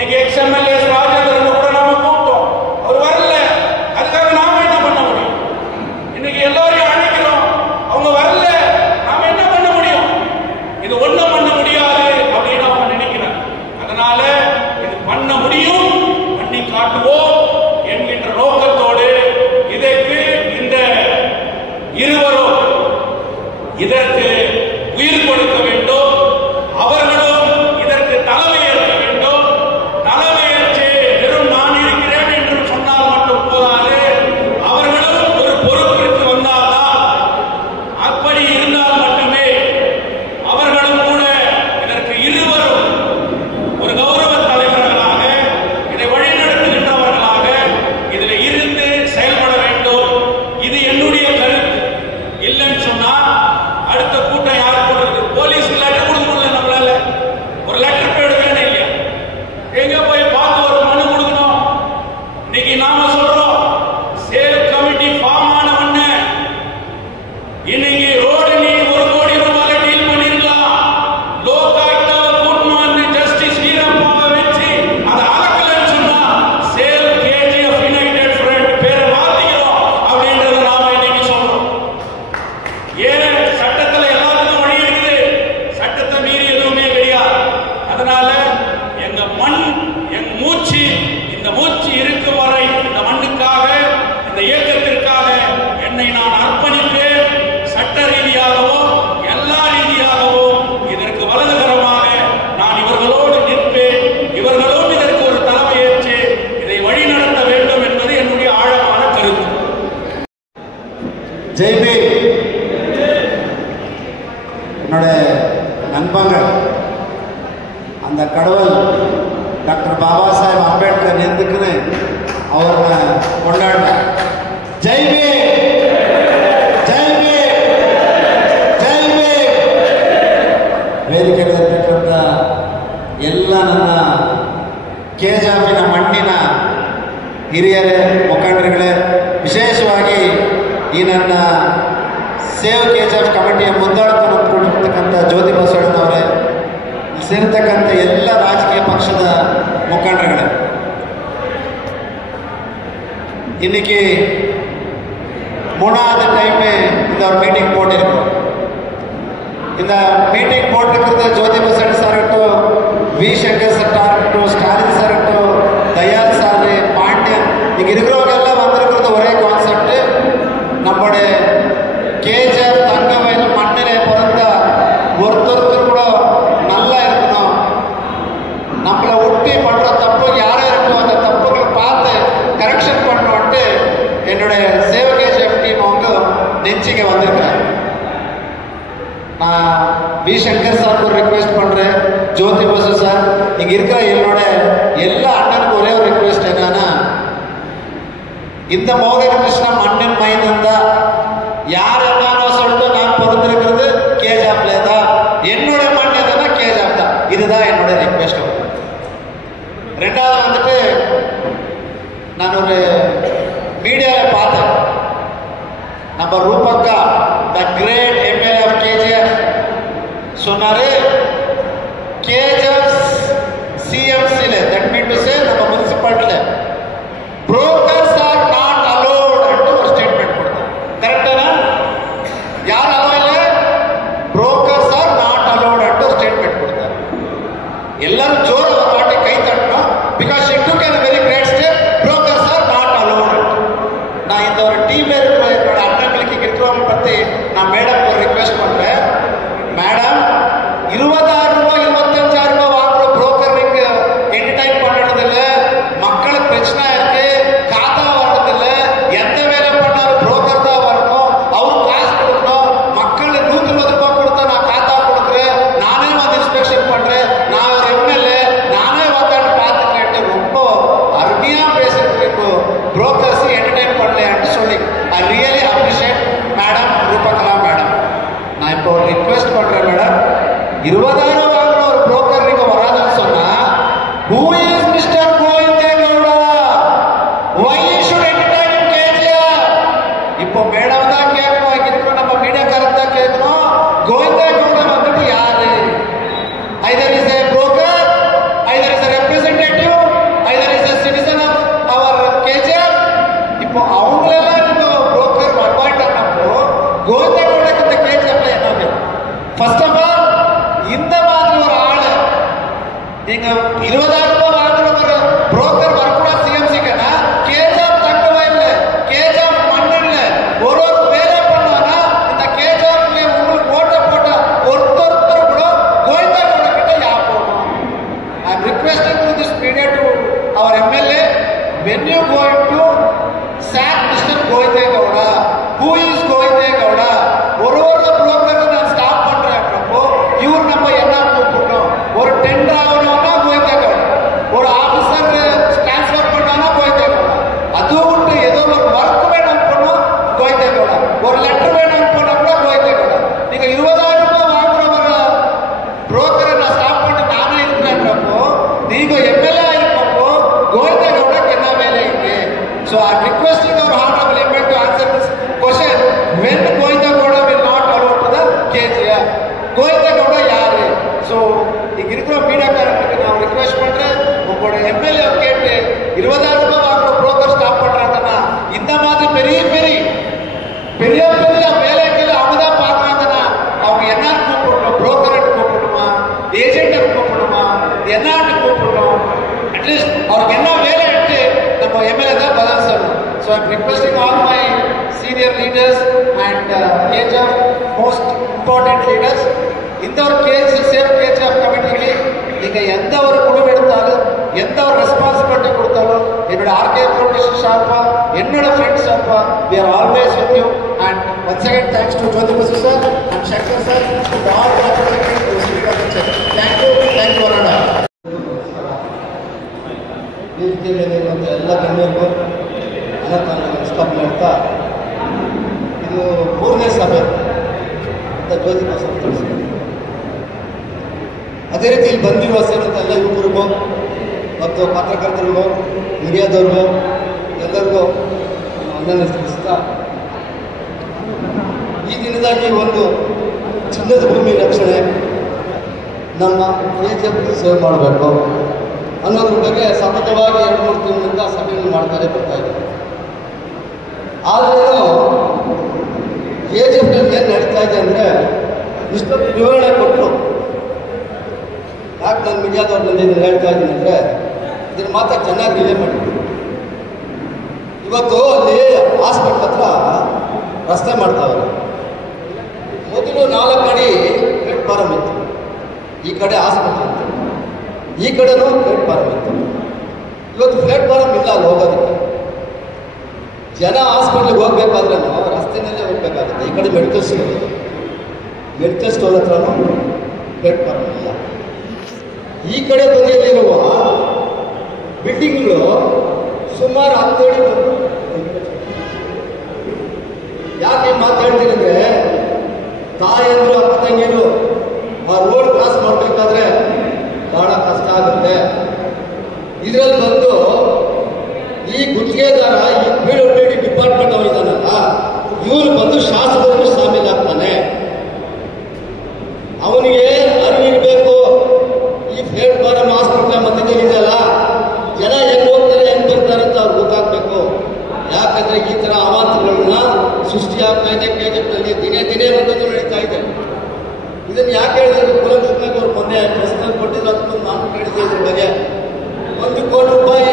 இன்னைக்கு XMLA ராஜேந்திரன் கூட நாம கூப்பிட்டோம், அவர் வரல. அதுக்காக நாம என்ன பண்ண முடியும்? இன்னைக்கு எல்லாரையும் அழைக்கிறோம், அவங்க வரல, நாம என்ன பண்ண முடியும்? இது ஒண்ணும் பண்ண முடியாது அப்படின்னு அவங்க நினைக்கிறாங்க. அதனால இது பண்ண முடியும், பண்ணி காட்டுவோம் என்கின்ற நோக்கத்தோடு இதற்கு இந்த இருவரும் இதற்கு உயிர் கொடுக்க வேண்டும். அவர்களும் இதற்கு தலைமையேற்க வேண்டும். தலைமையேற்று வெறும் நான் இருக்கிறேன் என்று சொன்னால் மட்டும் போதாது, அவர்களும் ஒரு பொறுப்பிற்கு வந்தால்தான், அப்படி இருந்தால் மட்டுமே அவர்களும் கூட இதற்கு இருவரும் ஒரு கௌரவ தலைவர்களாக இதை வழிநடத்துகின்றவர்களாக இதில் இருந்து செயல்பட வேண்டும். இது என்னுடைய கருத்து. இல்லைன்னு சொன்னா அடுத்த கூட்டம் யார் போடுறது? போலீஸ் லெட்டர் கொடுக்க முடியல நம்மளால. ஒரு லெட்டர் பேடு வேணும் இல்லையா? எங்க போய் பார்த்து ஒரு மனு கொடுக்கணும். இன்னைக்கு நாம சொல்றோம் சேவ் கமிட்டி ஃபார்ம் ஆன உடனே இன்னைக்கு ரோடு நீ 1 கோடி ரூபாயில டீல் பண்ணிருக்கலாம். லோகாயுக்தாவை கூட்டிட்டு வந்து ஜஸ்டிஸ் வீரப்பாவை வச்சு அதை அளக்கலன்னு சொன்னா சேவ் KGF யுனைடெட் ஃப்ரண்ட் பேரை மாத்திக்கிறோம் அப்படின்றத நாம இன்னைக்கு சொல்றோம். ஏன் சட்டத்துல எல்லாத்துக்கும் வழி இருக்குது, சட்டத்தை மீறி எதுவுமே கிடையாது. அதனால எங்க மண் என் மூச்சு, இந்த மூச்சு இருக்கும் வரை இந்த மண்ணுக்காக இந்த இயக்கத்திற்காக என்னை நான் அர்ப்பணிப்பேன். சட்ட ரீதியாகவும் எல்லா ரீதியாகவும் இதற்கு வலதுகரமாக நான் இவர்களோடு நிற்பேன். இவர்களும் இதற்கு ஒரு தலைமையேற்று இதை வழிநடத்த வேண்டும் என்பது என்னுடைய ஆழமான கருத்து. ஜெய்பீம். என்னோட நண்பங்க அந்த கடவுள் டாக்டர் பாபா சாஹேப் அம்பேத்கர் நிறுத்துக்குன்னு அவரை கொண்டாடினார். ஜெய்பீம், ಜೈಬೀಮ್, ಜೈಬೀಮ್. ವೇದಿಕೆಯಲ್ಲಿರ್ತಕ್ಕಂಥ ಎಲ್ಲ ನನ್ನ ಕೆಜಾಪಿನ ಮಣ್ಣಿನ ಹಿರಿಯರೇ, ಮುಖಂಡರುಗಳೇ, ವಿಶೇಷವಾಗಿ ಈ ನನ್ನ ಸೇವ್ ಕೆಜಾಫ್ ಕಮಿಟಿಯ ಮುಂದಾಳತ್ವ ಕೊಟ್ಟಿರ್ತಕ್ಕಂಥ ಜ್ಯೋತಿ ಬಸವಣ್ಣನವರೇ, ಸೇರಿರ್ತಕ್ಕಂಥ ಎಲ್ಲ ರಾಜಕೀಯ ಪಕ್ಷದ ಮುಖಂಡರುಗಳೇ, இன்னைக்கு 3வது டைம் இந்த ஒரு மீட்டிங் போட்டிருக்கோம். இந்த மீட்டிங் போட்டிருக்கிறது ஜோதி பசன் சார் ஆகட்டும், வி சங்கர் சார் ஆகட்டும், ஸ்டாலின் சார் ஆகட்டும், தயால் சார், பாண்டியன், இங்கே இருக்கிறவங்க எல்லாம் வந்திருக்கிறது ஒரே கான்செப்ட். நம்மளுடைய கேஜிஎஃப் தங்க வயல் மண்ணிலே பிறந்த ஒருத்தருக்கு கூட நல்லா இருக்கணும். நம்மளை ஒட்டி பண்ற தப்பு யாரே இருக்கட்டும், அந்த தப்புகளை பார்த்து கரெக்ஷன் பண்ணோன்ட்டு என்னுடைய சேவ் கேஜிஎஃப் டீம் அவங்க நெஞ்சிங்க வந்திருக்கிறாங்க. நான் வி சங்கர் சார் ஒரு ரிக்வெஸ்ட் பண்றேன், ஜோதி பசு சார், இங்க இருக்கிற என்னோட எல்லா அண்ணனுக்கு ஒரே ஒரு ரிக்வெஸ்ட் என்னன்னா, இந்த மோகன கிருஷ்ணா மண்ணின் மைந்தன் தான், யார் என்னோ சொல்லிட்டு நான் பிறந்திருக்கிறது கேஜாப்ல தான், என்னோட மண் எதுனா கேஜாப் தான். இதுதான் என்னோட ரிக்வெஸ்ட். ரெண்டாவது வந்துட்டு நான் ஒரு மீடியாவில் பார்த்தேன், நம்ம Rupakka the great MLA of KGF சொன்னாரு, கேஜிஎஃப் சிஎம்சில, தட் மீன் டு சே நம்ம முனிசிபாலிட்டியில brokers are not allowed என்று ஒரு ஸ்டேட்மெண்ட் கொடுத்தார். கரெக்டானா? யார் அலோ இல்ல? brokers are not allowed என்று ஒரு ஸ்டேட்மெண்ட் கொடுத்தார். எல்லாரும் ஜோர ஒரு வாட்டி கை தட்டணும். because she took a very great step. brokers are not allowed. நான் இந்த ஒரு டீம்ல இருக்கிற என்னோட அண்ணங்களுக்கு இருக்கிறவங்க பத்தி நான் மேடம் ஒரு ரிக்வெஸ்ட் பண்றேன். மேடம், 20,000 ரூபாய் 25,000 ரூபாய் வாங்குற புரோக்கர் நீங்க என்டர்டைன் பண்றது இல்ல, மக்களுக்கு பிரச்சனை இருக்கு, காத்தா வர்றது இல்ல, எந்த வேலை பண்ணாலும் புரோக்கர் தான் வரணும், அவரு காசு கொடுக்கணும், மக்கள் 120 ரூபாய் கொடுத்தா நான் காத்தா கொடுக்குறேன், நானே வந்து இன்ஸ்பெக்ஷன் பண்றேன், நான் ஒரு எம்எல்ஏ, நானே உட்காந்து பார்த்துக்கிட்டு ரொம்ப அருமையா பேசிட்டு புரோக்கர்ஸ் என்டர்டைன் பண்ணலன்னு சொல்லி I really appreciate madam Roopakala madam. நான் இப்போ ஒரு ரிக்வெஸ்ட் பண்றேன் மேடம், 20,000 வாங்குற ஒரு புரோக்கர் நீங்க வராதுன்னு சொன்னா, who is Mr. கோவிந்தேகவுடா? why you should entertain in KGF? இப்போ மேடம் தான் கேட்கணும், இங்க இருக்கிற நம்ம மீடியாக்காரர் தான் கேட்கணும், கோவிந்தேகவுடா வந்துட்டு யாரு? either is a broker, either is a representative, MLA கேட்டு 20,000 ரூபாய் வாங்குற புரோக்கர் ஸ்டாப் பண்றாங்கன்னா இந்த மாதிரி பெரிய பெரிய பெரிய பெரிய வேலைகள் அவங்க தான் பார்க்கறாங்கன்னா அவங்க என்ன கூப்பிடணும்? புரோக்கரை கூப்பிடணுமா, ஏஜென்ட்டை கூப்பிடணுமா, என்ன கூப்பிடணும்? அட்லீஸ்ட் அவருக்கு என்ன வேலை எடுத்து நம்ம எம்எல்ஏ தான் பதில் சொல்லணும். So I'm requesting all my senior leaders and age of most important leaders, இந்த ஒரு சேஃப் கேஜ் ஆஃப் கமிட்டிக்கு நீங்கள் எந்த ஒரு குழு எடுத்தாலும் எந்த ஒரு ரெஸ்பான்சிபிலிட்டி கொடுத்தாலும் என்னோட ஆர்கே ஃபவுண்டேஷன் ஷாப்பா என்னோட ஃப்ரெண்ட்ஸ் ஷாப்பா we are always with you. And once again thanks to Jyoti Basu sir and Shankar sir and all the activities to speak on the church. Thank you Ananda. ವೇದಿಕೆಯಲ್ಲಿರುವಂಥ ಎಲ್ಲ ಗಣ್ಯರಿಗೂ ಅನಂತ ನಮಸ್ಕಾರ ಮಾಡ್ತಾ, ಇದು 3ನೇ ಸಭೆ ಅಂತ ಜ್ಯೋತಿ ಬಸು ತಿಳಿಸಿದೆ. ಅದೇ ರೀತಿ ಇಲ್ಲಿ ಬಂದಿರುವ ಸೇರಿದಂಥ ಎಲ್ಲ ಯುವಕರಿಗೂ ಮತ್ತು ಪತ್ರಕರ್ತರಿಗೂ ಮೀಡಿಯಾದವ್ರಿಗೂ ಎಲ್ಲರಿಗೂ ವಂದನೆ ತಿಳಿಸ್ತಾ, ಈ ದಿನದಾಗಿ ಒಂದು ಚಿನ್ನದ ಭೂಮಿ ರಕ್ಷಣೆ ನಮ್ಮ KGF ಸೇವೆ ಮಾಡಬೇಕು ಅನ್ನೋದ್ರ ಬಗ್ಗೆ ಸತತವಾಗಿ 2-3 ತಿಂಗಳಿಂದ ಸಭೆಯನ್ನು ಮಾಡ್ತಾರೆ ಬರ್ತಾ ಇದ್ದಾರೆ. ಆದ್ರೂ KGF ಏನು ನಡೀತಾ ಇದೆ ಅಂದರೆ ಇಷ್ಟೊಂದು ವಿವರಣೆ ಕೊಟ್ಟರು. ಯಾಕೆ ನಾನು ಮೀಡಿಯಾದವ್ರು ಬಂದಿದ್ದೀನಿ ಹೇಳ್ತಾ ಇದ್ದೀನಿ ಅಂದರೆ ಇದನ್ನು ಮಾತ್ರ ಚೆನ್ನಾಗಿ ರಿಲೇ ಮಾಡಿದ್ರು. ಇವತ್ತು ಅಲ್ಲಿ ಹಾಸ್ಪಿಟ್ಲ್ ಹತ್ರ ರಸ್ತೆ ಮಾಡ್ತಾವ್ರೆ. ಮೊದಲು 4 ಅಡಿ ಪ್ಲೇಟ್ಫಾರಮ್ ಇತ್ತು, ಈ ಕಡೆ ಆಸ್ಪತ್ರೆ ಇತ್ತು, ಈ ಕಡೆನೂ ಪ್ಲೇಟ್ಫಾರಮ್ ಇತ್ತು. ಇವತ್ತು ಪ್ಲೇಟ್ಫಾರಮ್ ಇಲ್ಲ ಅಲ್ಲಿ ಹೋಗೋದಕ್ಕೆ. ಜನ ಹಾಸ್ಪಿಟ್ಲಿಗೆ ಹೋಗ್ಬೇಕಾದ್ರೂ ರಸ್ತೆಯಲ್ಲೇ ಹೋಗ್ಬೇಕಾಗುತ್ತೆ. ಈ ಕಡೆ ಮೆಡಿಕಲ್ ಸ್ಟೋರ್ ಇದೆ, ಮೆಡಿಕಲ್ ಸ್ಟೋರ್ ಹತ್ರನೂ ಪ್ಲೇಟ್ಫಾರಮ್ ಇಲ್ಲ. ಈ ಕಡೆ ಬದಿಯಲ್ಲಿರುವ ಬಿಲ್ಡಿಂಗ್ಗಳು ಸುಮಾರು 10 ಅಡಿ ಬಂದು. ಯಾಕೆ ಮಾತು ಹೇಳ್ತೀನಿ ಅಂದರೆ, ತಾಯಂದ್ರು ಅಕ್ಕ ತಂಗಿರು ಆ ರೋಡ್ ಕ್ರಾಸ್ ಮಾಡಬೇಕಾದ್ರೆ ಬಹಳ ಕಷ್ಟ ಆಗುತ್ತೆ. ಇದರಲ್ಲಿ ಬಂದು ಈ ಗುತ್ತಿಗೆದಾರ, ಈ PWD ಡಿಪಾರ್ಟ್ಮೆಂಟ್ ಅವರಿದ್ದಾನಲ್ಲ, ಇವನು ಬಂದು ಶಾಸಕರಿಗೆ ಶಾಮೀಲಾಗ್ತಾನೆ. ಅವನಿಗೆ ಅರಿವಿರಬೇಕು, ಈ ಪ್ಲೇಟ್ಫಾರಮ್ ಹಾಸ್ಪಿಟಲ್ ಮಧ್ಯದಲ್ಲಿ ಇದೆಯಲ್ಲ, ಜನ ಹೆಂಗ್ ಹೋಗ್ತಾರೆ ಹೆಂಗ್ ಬರ್ತಾರೆ ಅಂತ ಅವ್ರಿಗೆ ಗೊತ್ತಾಗಬೇಕು. ಯಾಕಂದ್ರೆ ಈ ತರ ಅವಾಂತರಗಳನ್ನ ಸೃಷ್ಟಿಯಾಗ್ತಾ ಇದೆ. KGFನಲ್ಲಿ ದಿನೇ ದಿನೇ ಒಂದೊಂದು ನಡೀತಾ ಇದೆ. ಇದನ್ನು ಯಾಕೆ ಹೇಳಿದ್ರು? ಕುಲಕೃಷ್ಣಗೆ ಅವ್ರು ಮೊನ್ನೆ ಪ್ರಶ್ನೆ ಕೊಟ್ಟಿದ್ರು, ಅದಕ್ಕೂ ನಾನು ಕೇಳಿದ್ದೆ ಇದ್ರ ಬಗ್ಗೆ. 1 ಕೋಟಿ ರೂಪಾಯಿ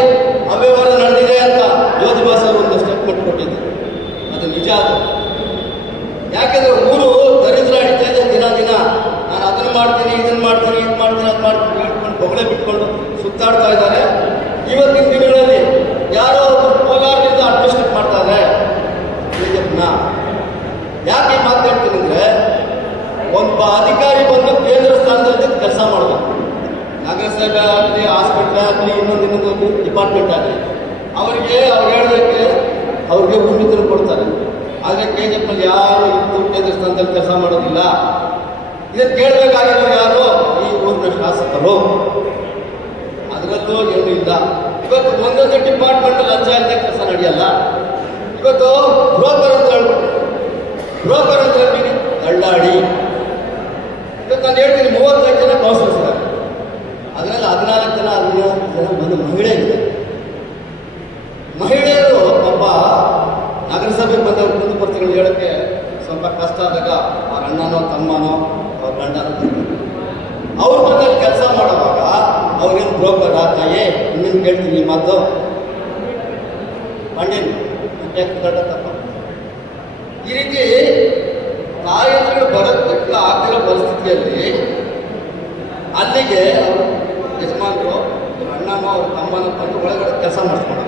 ಅವ್ಯವಹಾರ ನಡೆದಿದೆ ಅಂತ ಜ್ಯೋತಿ ಬಾಸು ಅವರು ಒಂದು ಸ್ಟೇಟ್ಮೆಂಟ್ ಕೊಟ್ಟಿದ್ರು. ಅದು ನಿಜ. ಅದು ಯಾಕೆಂದ್ರೆ ಊರು ದರಿದ್ರ ಅಡಿತಾ ಇದೆ. ದಿನ ದಿನ ನಾನು ಅದನ್ನು ಮಾಡ್ತೀನಿ, ಇದನ್ನು ಮಾಡ್ತೀನಿ, ಇದು ಮಾಡ್ತೀನಿ, ಅದು ಮಾಡ್ತೀನಿ ಹೇಳ್ಕೊಂಡು ಬೊಗಳೆ ಬಿಟ್ಕೊಂಡು ಸುತ್ತಾಡ್ತಾ ಇದ್ದಾರೆ. ಇವತ್ತಿನ ದಿನಗಳಲ್ಲಿ ಯಾರೋ ಒಬ್ಬರು ಕೋಲಾರದಿಂದ ಅಡ್ಮಿನಿಸ್ಟ್ರೇಟ್ ಮಾಡ್ತಾ ಇದ್ದಾರೆ KGFನ. ಯಾಕೆ ಈ ಮಾತು ಹೇಳ್ತೀನಿ ಅಂದರೆ, ಒಬ್ಬ ಅಧಿಕಾರಿ ಬಂದು ಕೇಂದ್ರ ಸ್ಥಾನದಲ್ಲಿ ಕೆಲಸ ಮಾಡಬೇಕು. ನಗರಸಭೆ ಆಗಲಿ, ಹಾಸ್ಪಿಟ್ಲ್ ಆಗಲಿ, ಇನ್ನೊಂದು ಡಿಪಾರ್ಟ್ಮೆಂಟ್ ಆಗಲಿ, ಅವರಿಗೆ ಅವ್ರು ಹೇಳೋದಕ್ಕೆ ಅವ್ರಿಗೆ ಉನ್ನತರು ಕೊಡ್ತಾರೆ. ಆದರೆ KGFನಲ್ಲಿ ಯಾರು ಇದ್ದು ಕೇಂದ್ರ ಸ್ಥಾನದಲ್ಲಿ ಕೆಲಸ ಮಾಡೋದಿಲ್ಲ. ಇದನ್ನು ಕೇಳಬೇಕಾಗಿರೋ ಯಾರು? ಈ ಊರಿನ ಶಾಸಕರು. ಅದರಲ್ಲೂ ಏನೂ ಇಲ್ಲ. ಇವತ್ತು ಒಂದೊಂದು ಡಿಪಾರ್ಟ್ಮೆಂಟ್ ಲಂಚ ಇಲ್ಲದೆ ಕೆಲಸ ನಡೆಯಲ್ಲ. ಇವತ್ತು ಬ್ರೋಕರ್ ಅಂತ ಹೇಳ್ಬಿಟ್ಟು, ಬ್ರೋಕರ್ ಅಂತ ಹೇಳ್ತೀನಿ ದಳ್ಳಾಳಿ. ಇವತ್ತು ನಾನು ಹೇಳ್ತೀನಿ 35 ಜನ ಕೌನ್ಸಿಲರ್ಸ್ ಇದ್ದಾರೆ. ಅದರಲ್ಲಿ 14 ಜನ ಬಂದು ಮಹಿಳೆಯರಿದೆ. ಮಹಿಳೆಯರು ಪಾಪ ನಗರಸಭೆಗೆ ಬಂದವರು ಕುಂದುಪರ್ತಿಗಳು ಹೇಳೋಕ್ಕೆ ಸ್ವಲ್ಪ ಕಷ್ಟ ಆದಾಗ ಅವ್ರ ಅಣ್ಣನೋ ತಮ್ಮನೋ ಅವ್ರ ಗಂಡನೋ ಅವ್ರು ಬಂದಲ್ಲಿ ಕೆಲಸ ಮಾಡುವಾಗ ಅವ್ರೇನು ಬ್ರೋಕರ್ ತಾಯಿ ಇನ್ನೇನು ಕೇಳ್ತೀನಿ ಮಾತು ಮಂಡ್ಯನ್ ದೊಡ್ಡ ತಪ್ಪ. ಈ ರೀತಿ ತಾಯಿಗಳು ಬರೋದಕ್ಕೆ ಆಗ್ತಿರೋ ಪರಿಸ್ಥಿತಿಯಲ್ಲಿ ಅಲ್ಲಿಗೆ ಅವರು ಯಜಮಾನರು ಅವ್ರ ಅಣ್ಣನೋ ಅವ್ರ ತಮ್ಮನೋ ಬಂದು ಒಳಗಡೆ ಕೆಲಸ ಮಾಡಿಸ್ಕೊಂಡು,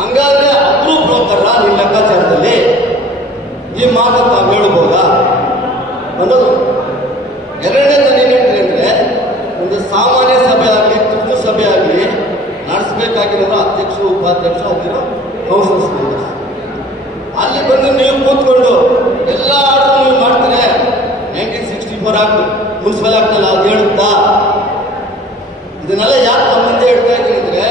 ಹಂಗಾದ್ರೆ ಅವರು ಬ್ರೋಕರ್ರ ನಿಮ್ಮ ಲೆಕ್ಕಾಚಾರದಲ್ಲಿ ಈ ಮಾತು ನಾವು ಹೇಳ್ಬೋದಾ ಅನ್ನೋದು. ಎರಡನೇ ನಾನು ಏನು ಹೇಳ್ತೀನಿ ಅಂದರೆ, ಒಂದು ಸಾಮಾನ್ಯ ಸಭೆ ಆಗಲಿ, ತುರ್ತು ಸಭೆ ಆಗಲಿ ನಡೆಸಬೇಕಾಗಿರೋದು ಅಧ್ಯಕ್ಷರು, ಉಪಾಧ್ಯಕ್ಷರು ಆಗಿರೋ ಕೌನ್ಸಿಲರ್ಸ್ ಮೆಂಬರ್ಸ್. ಅಲ್ಲಿ ಬಂದು ನೀವು ಕೂತ್ಕೊಂಡು ಎಲ್ಲ ಆರ್ಡರ್ ನೀವು ಮಾಡ್ತೀರಿ. 1964 ಆಕ್ಟ್ ಮುನ್ಸಿಪಲ್ ಆಕ್ಟಲ್ಲಿ ಅದು ಹೇಳುತ್ತಾ? ಇದನ್ನೆಲ್ಲ ಯಾಕೆ ಮುಂದೆ ಹೇಳ್ತಾ ಇದ್ದೀನಿ ಅಂದರೆ,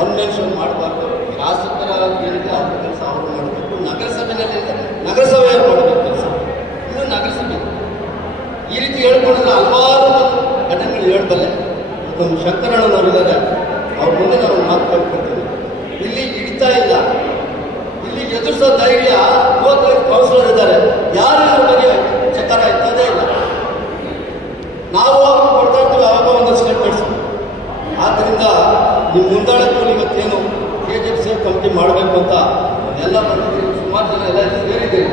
ಒನ್ ಮೆನ್ಷನ್ ಮಾಡಬಾರ್ದು. ಶಾಸಕರ ಏನಿದೆ ಅವ್ರ ಕೆಲಸ ಅವರು ಮಾಡಬೇಕು. ನಗರಸಭೆಯಲ್ಲಿ ನಗರಸಭೆಯವರು ಮಾಡಬೇಕು ಕೆಲಸ. ಇದು ನಗರಸಭೆ. ಈ ರೀತಿ ಹೇಳ್ಕೊಂಡ್ರೆ ಹಲವಾರು ಘಟನೆಗಳು ಹೇಳ್ಬಲ್ಲೆ. ನಮ್ಮ ಶಂಕರಣ್ಣನವರು ಇದ್ದಾರೆ, ಅವ್ರ ಮುಂದೆ ನಾನು ಮಾತು ಕಟ್ಕೊಳ್ತೀನಿ. ಇಲ್ಲಿ ಹಿಡಿತಾ ಇಲ್ಲ, ಇಲ್ಲಿ ಎದುರಿಸೋ ಧೈರ್ಯ 35 ಕೌನ್ಸಿಲರ್ ಇದ್ದಾರೆ, ಯಾರು ಇದ್ರ ಬಗ್ಗೆ ಚಕಾರ ಇರ್ತದೇ ಇಲ್ಲ. ನಾವು ಕೊಡ್ತಾ ಇರ್ತೀವಿ ಆವಾಗ ಒಂದು ಸ್ಟೇಟ್ಮೆಂಟ್ಸ್. ಆದ್ದರಿಂದ ನಿಮ್ಮ ಮುಂದಾಳಕ್ಕೂ ಇವತ್ತೇನು KGF ಸೇರ್ ಕಮಿಟಿ ಮಾಡಬೇಕು ಅಂತ ಎಲ್ಲ ಬಂದಿದ್ದೀವಿ, ಸುಮಾರು ಜನ ಎಲ್ಲ ಸೇರಿದ್ದೀವಿ.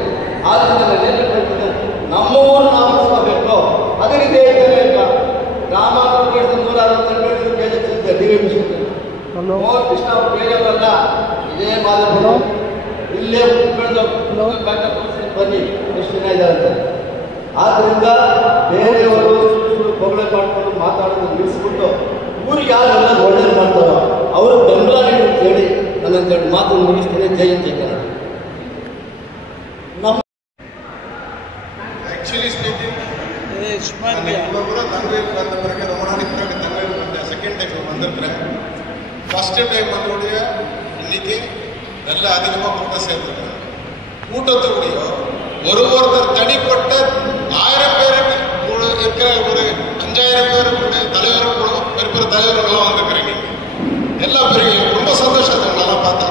ಆದ್ದರಿಂದ ನಾನೇನು ಹೇಳ್ತೀನಿ, ನಮ್ಮ ಊರು ನಾವು ಉಳಿಸ್ಕೋಬೇಕು. ಅದೇ ರೀತಿ ಹೇಳ್ತಾರೆ ಈಗ ಗ್ರಾಮಾಂತರ 162 KGF ಸೇರಿದೆ ಡಿವಿಷನ್. ಮೋಹನ್ ಕೃಷ್ಣ ಅವರು ಬೇರೆಯವರಲ್ಲ, ಇದೇ ಮಾದರಿ ಇಲ್ಲೇ ಬೆಳೆದು ಬನ್ನಿ ಎಷ್ಟು ಜನ ಇದ್ದಾರಂತೆ. ಆದ್ದರಿಂದ ಬೇರೆಯವರು ಹೊಗಳೇ ಮಾಡಿಕೊಂಡು ಮಾತಾಡೋದು ನಿಲ್ಲಿಸ್ಬಿಟ್ಟು ಊರಿಗೆ ಯಾರೆಲ್ಲ ಒಳ್ಳೇದು ಮಾಡ್ತಾರೋ ಅವರು ಬೆಂಬಲ ನೀಡಿ ಅಂತ ಹೇಳಿ ನನ್ನೊಂದೆರಡು ಮಾತು ಮುಗಿಸ್ತೇನೆ. ಜೈ ಕನ್ನಡ. ನಮ್ಮ ಆಕ್ಚುಲಿ ಸ್ಪೀಕಿಂಗ್ ಇವಾಗ ಕೂಡ ತಂಗೂರಿಗೆ ಬಂದ பிறகு ரொம்ப நாளைக்கு பிறகு தங்கூருக்கு வந்த செகண்ட் டைம் வந்திருக்கிறேன். ஃபர்ஸ்ட் டைம் வந்தோடைய இன்னைக்கு நல்ல அதிகமாக கூட்டம் சேர்ந்துருக்கிறேன். கூட்டத்துடைய ஒருத்தர் தனிப்பட்ட 1000 பேருக்கு இருக்கிற ஒரு 5000 பேருக்கு தலைவரும் கூட பெரிய தலைவர்கள்லாம் வந்திருக்கிறீங்க. எல்லா பெரிய ரொம்ப சந்தோஷம் உங்களெல்லாம் பார்த்தா.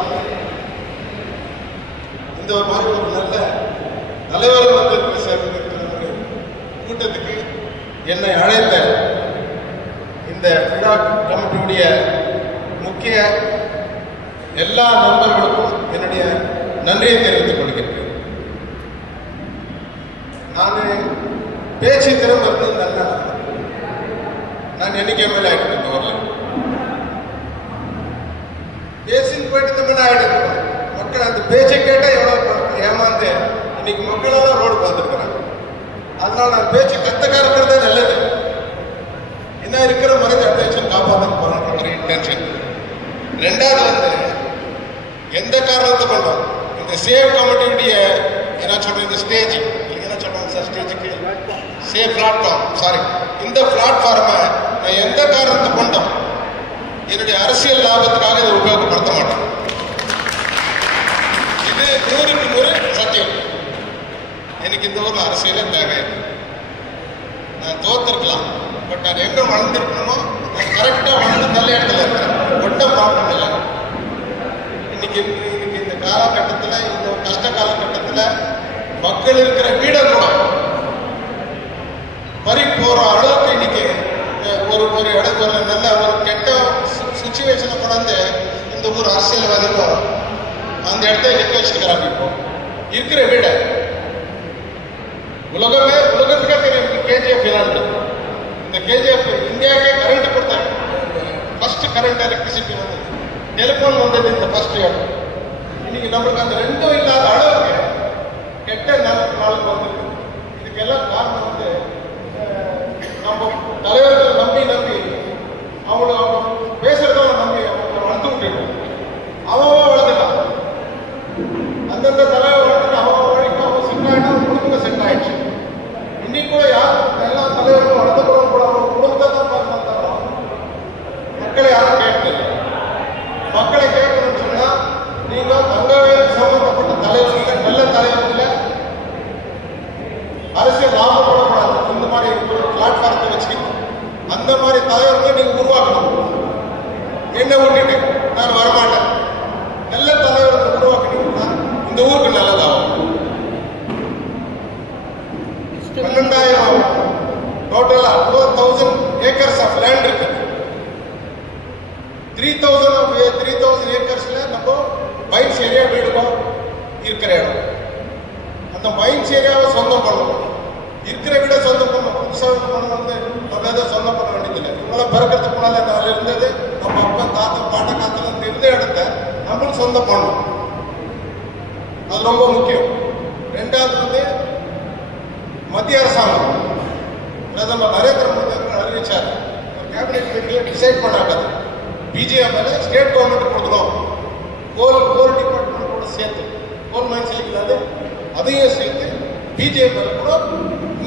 இந்த மாதிரி ஒரு நல்ல தலைவர் வந்து சேர்ந்திருக்கிற ஒரு கூட்டத்துக்கு என்னை அழைத்த இந்த விழா கமிட்டியுடைய முக்கிய எல்லா நண்பர்களுக்கும் என்னுடைய நன்றியை தெரிவித்துக் கொள்கிறேன். நான் பேச்சு திறன் வந்து நல்லா நான் என்னைக்கு எம்எல்ஏ ஆகிட்டு இந்த ஊரில் பேசின்னு போயிட்டு தமிழ் ஆகிட்டு மக்கள் அந்த பேச்சை கேட்டால் எவ்வளோ ஏமாந்து இன்னைக்கு மக்களெல்லாம் ரோடுக்கு வந்துருக்குறாங்க. அதனால நான் பேச்சு கற்றுக்க இருக்கிறதே நல்லது. என்ன இருக்கிற மாதிரி அட்டென்ஷன் காப்பாற்ற போகிறோன்ற ஒரு இன்டென்ஷன். ரெண்டாவது வந்து எந்த காரணத்தை கொண்டோம் இந்த சேவ் கமிட்டியுடைய என்ன சொல்கிறேன் இந்த ஸ்டேஜ் என்ன சொல்கிறாங்க சார் ஸ்டேஜுக்கு சேவ் பிளாட்ஃபார்ம் சாரி இந்த பிளாட்ஃபார்மை நான் எந்த காரணத்தை கொண்டோம் என்னுடைய அரசியல் லாபத்துக்காக இதை உபயோகப்படுத்த மாட்டேன். இது 100க்கு 100 சத்தியம். எனக்கு இந்த ஊரில் அரசியலே தேவையில்லை. நான் தோத்துருக்கலாம், பட் நான் எங்கே வளர்ந்துருக்கணுமோ நான் கரெக்டாக வளர்ந்து நல்ல இடத்துல இருக்கிறேன். ஒன்றும் ப்ராப்ளம் இல்லை. இன்னைக்கு இந்த காலகட்டத்தில் இந்த கஷ்ட காலகட்டத்தில் மக்கள் இருக்கிற வீடை கூட பறி போகிற அளவுக்கு இன்னைக்கு ஒரு இடம் ஒரு நல்ல ஒரு கெட்ட சுச்சுவேஷனை கொண்டாந்து இந்த ஊர் அரசியல்வாதிகளும் அந்த இடத்த நிற்க வச்சுருக்கிறாங்க. இப்போ இருக்கிற வீடை உலகத்துக்கே தெரியும். KGF இல்லாண்டு இந்த KGF இந்தியாவுக்கே கரண்ட் கொடுத்தாங்க. ஃபர்ஸ்ட் கரண்ட் எலக்ட்ரிசிட்டி வந்தது, டெலிஃபோன் வந்தது இந்த ஃபர்ஸ்ட் இயர். இன்னைக்கு நம்மளுக்கு அந்த ரெண்டும் இல்லாத அளவுக்கு கெட்ட நாளுக்கு வந்திருக்கு. இதுக்கெல்லாம் காரணம் வந்து நம்ம தலைவர்களை நம்பி அவங்க பேசுறதவங்க நம்பி அவங்க வளர்த்து விட்டுருக்கோம். அவன் வளர்ந்துட்டான். அந்தந்த தலைவர் வளர்த்துட்டு அவன் வழிக்கு அவன் செட் ஆகிட்டா குடும்பம் செட் ஆயிடுச்சு. இன்னைக்கு கூட யார் எல்லா தலைவர்களும் வளர்த்துக்கிறோம் கூட அவங்க குடும்பத்தை தான் பார்த்தாலும் மக்களை யாரும் கேட்கல. மக்களை கேட்கணும்னு சொன்னா நீங்க தங்கவேல் சம்பந்தப்பட்ட தலைவர்கள் நல்ல தலைவர்களை அரசியல் லாபப்படக்கூடாது. இந்த மாதிரி ஒரு பிளாட்ஃபார்த்தை வச்சுக்கிட்டு அந்த மாதிரி தலைவர்களை நீங்க உருவாக்கணும். என்ன விட்டுட்டு நான் வரமாட்டேன். நல்ல தலைவர்களை உருவாக்கினீங்கன்னா இந்த ஊருக்கு நல்லதாகும். 12,000 டோட்டலா 4,000 ஏக்கர்ஸ் ஆஃப் லேண்ட் இருக்கு. 3,000 ஏக்கர்ஸ்ல நம்ம மைன்ஸ் ஏரியா வீடுவோம் இருக்கிற இடம். அந்த மைன்ஸ் ஏரியாவை சொந்தம் பண்ணணும். இருக்கிற வீட சொந்தம் பண்ணணும். புதுசாக வந்து நம்ம எதை சொந்தம் பண்ண வேண்டியதில்லை. இவங்களாம் பிறக்கிறதுக்கு முன்னால அதில் இருந்தது நம்ம அப்பா தாத்தா பாட்ட காலத்துல இருந்த இடத்த நம்மளும் சொந்தம் பண்ணணும். அது ரொம்ப முக்கியம். ரெண்டாவது வந்து மத்திய அரசாங்கம் பிரதமர் நரேந்திர மோடி அவர்கள் அறிவிச்சார். கேபினெட் மீட்டிங்ல டிசைட் பண்ணாங்க. பிஜேபி ஸ்டேட் கவர்மெண்ட் கொடுக்கணும். கோல் டிபார்ட்மெண்ட் சேர்த்து கோல் மைன்ஸ் இல்லாத அதையும் சேர்த்து பிஜேபி கூட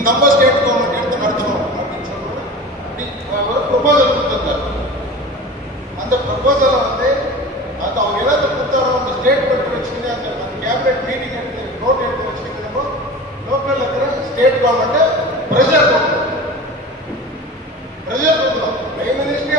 நம்ம ஸ்டேட் கவர்மெண்ட் எடுத்து நடத்தணும் அப்படின்னு சொல்லி ஒரு ப்ரொபோசல் கொடுத்துருக்காரு. அந்த ப்ரொபோசலை வந்து அது அவங்க ஏதாவது கொடுத்தாரோ அந்த ஸ்டேட்மெண்ட் வச்சுக்கிட்டு அந்த கேபினெட் மீட்டிங் எடுத்து நோட் எடுத்து வச்சுக்கிட்டு லோக்கல் இருக்கிற ஸ்டேட் கவர்மெண்ட் ப்ரெஷர் கொடுக்கணும். பிரைம் மினிஸ்டரே